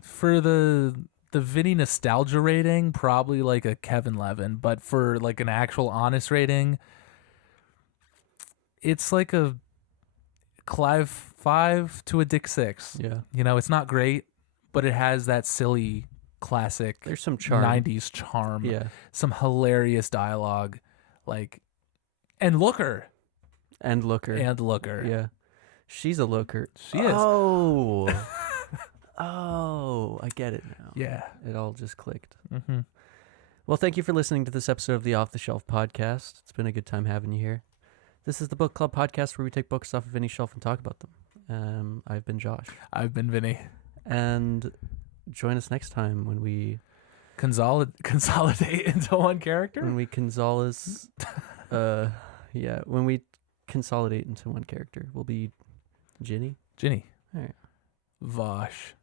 For the Vinny nostalgia rating, probably like a Kevin Levin, but for like an actual honest rating, it's like a Clive 5 to a Dick 6. Yeah. You know, it's not great, but it has that silly classic There's some charm. 90s charm. Yeah. Some hilarious dialogue, like, and Looker. And Looker. Yeah. She's a looker. She is. Oh. Oh, I get it now. Yeah. It all just clicked. Mm-hmm. Well, thank you for listening to this episode of the Off the Shelf podcast. It's been a good time having you here. This is the Book Club podcast where we take books off of any shelf and talk about them. I've been Josh. I've been Vinny. And join us next time when we consolidate into one character. When we when we consolidate into one character, we'll be Ginny. All right. Vosh.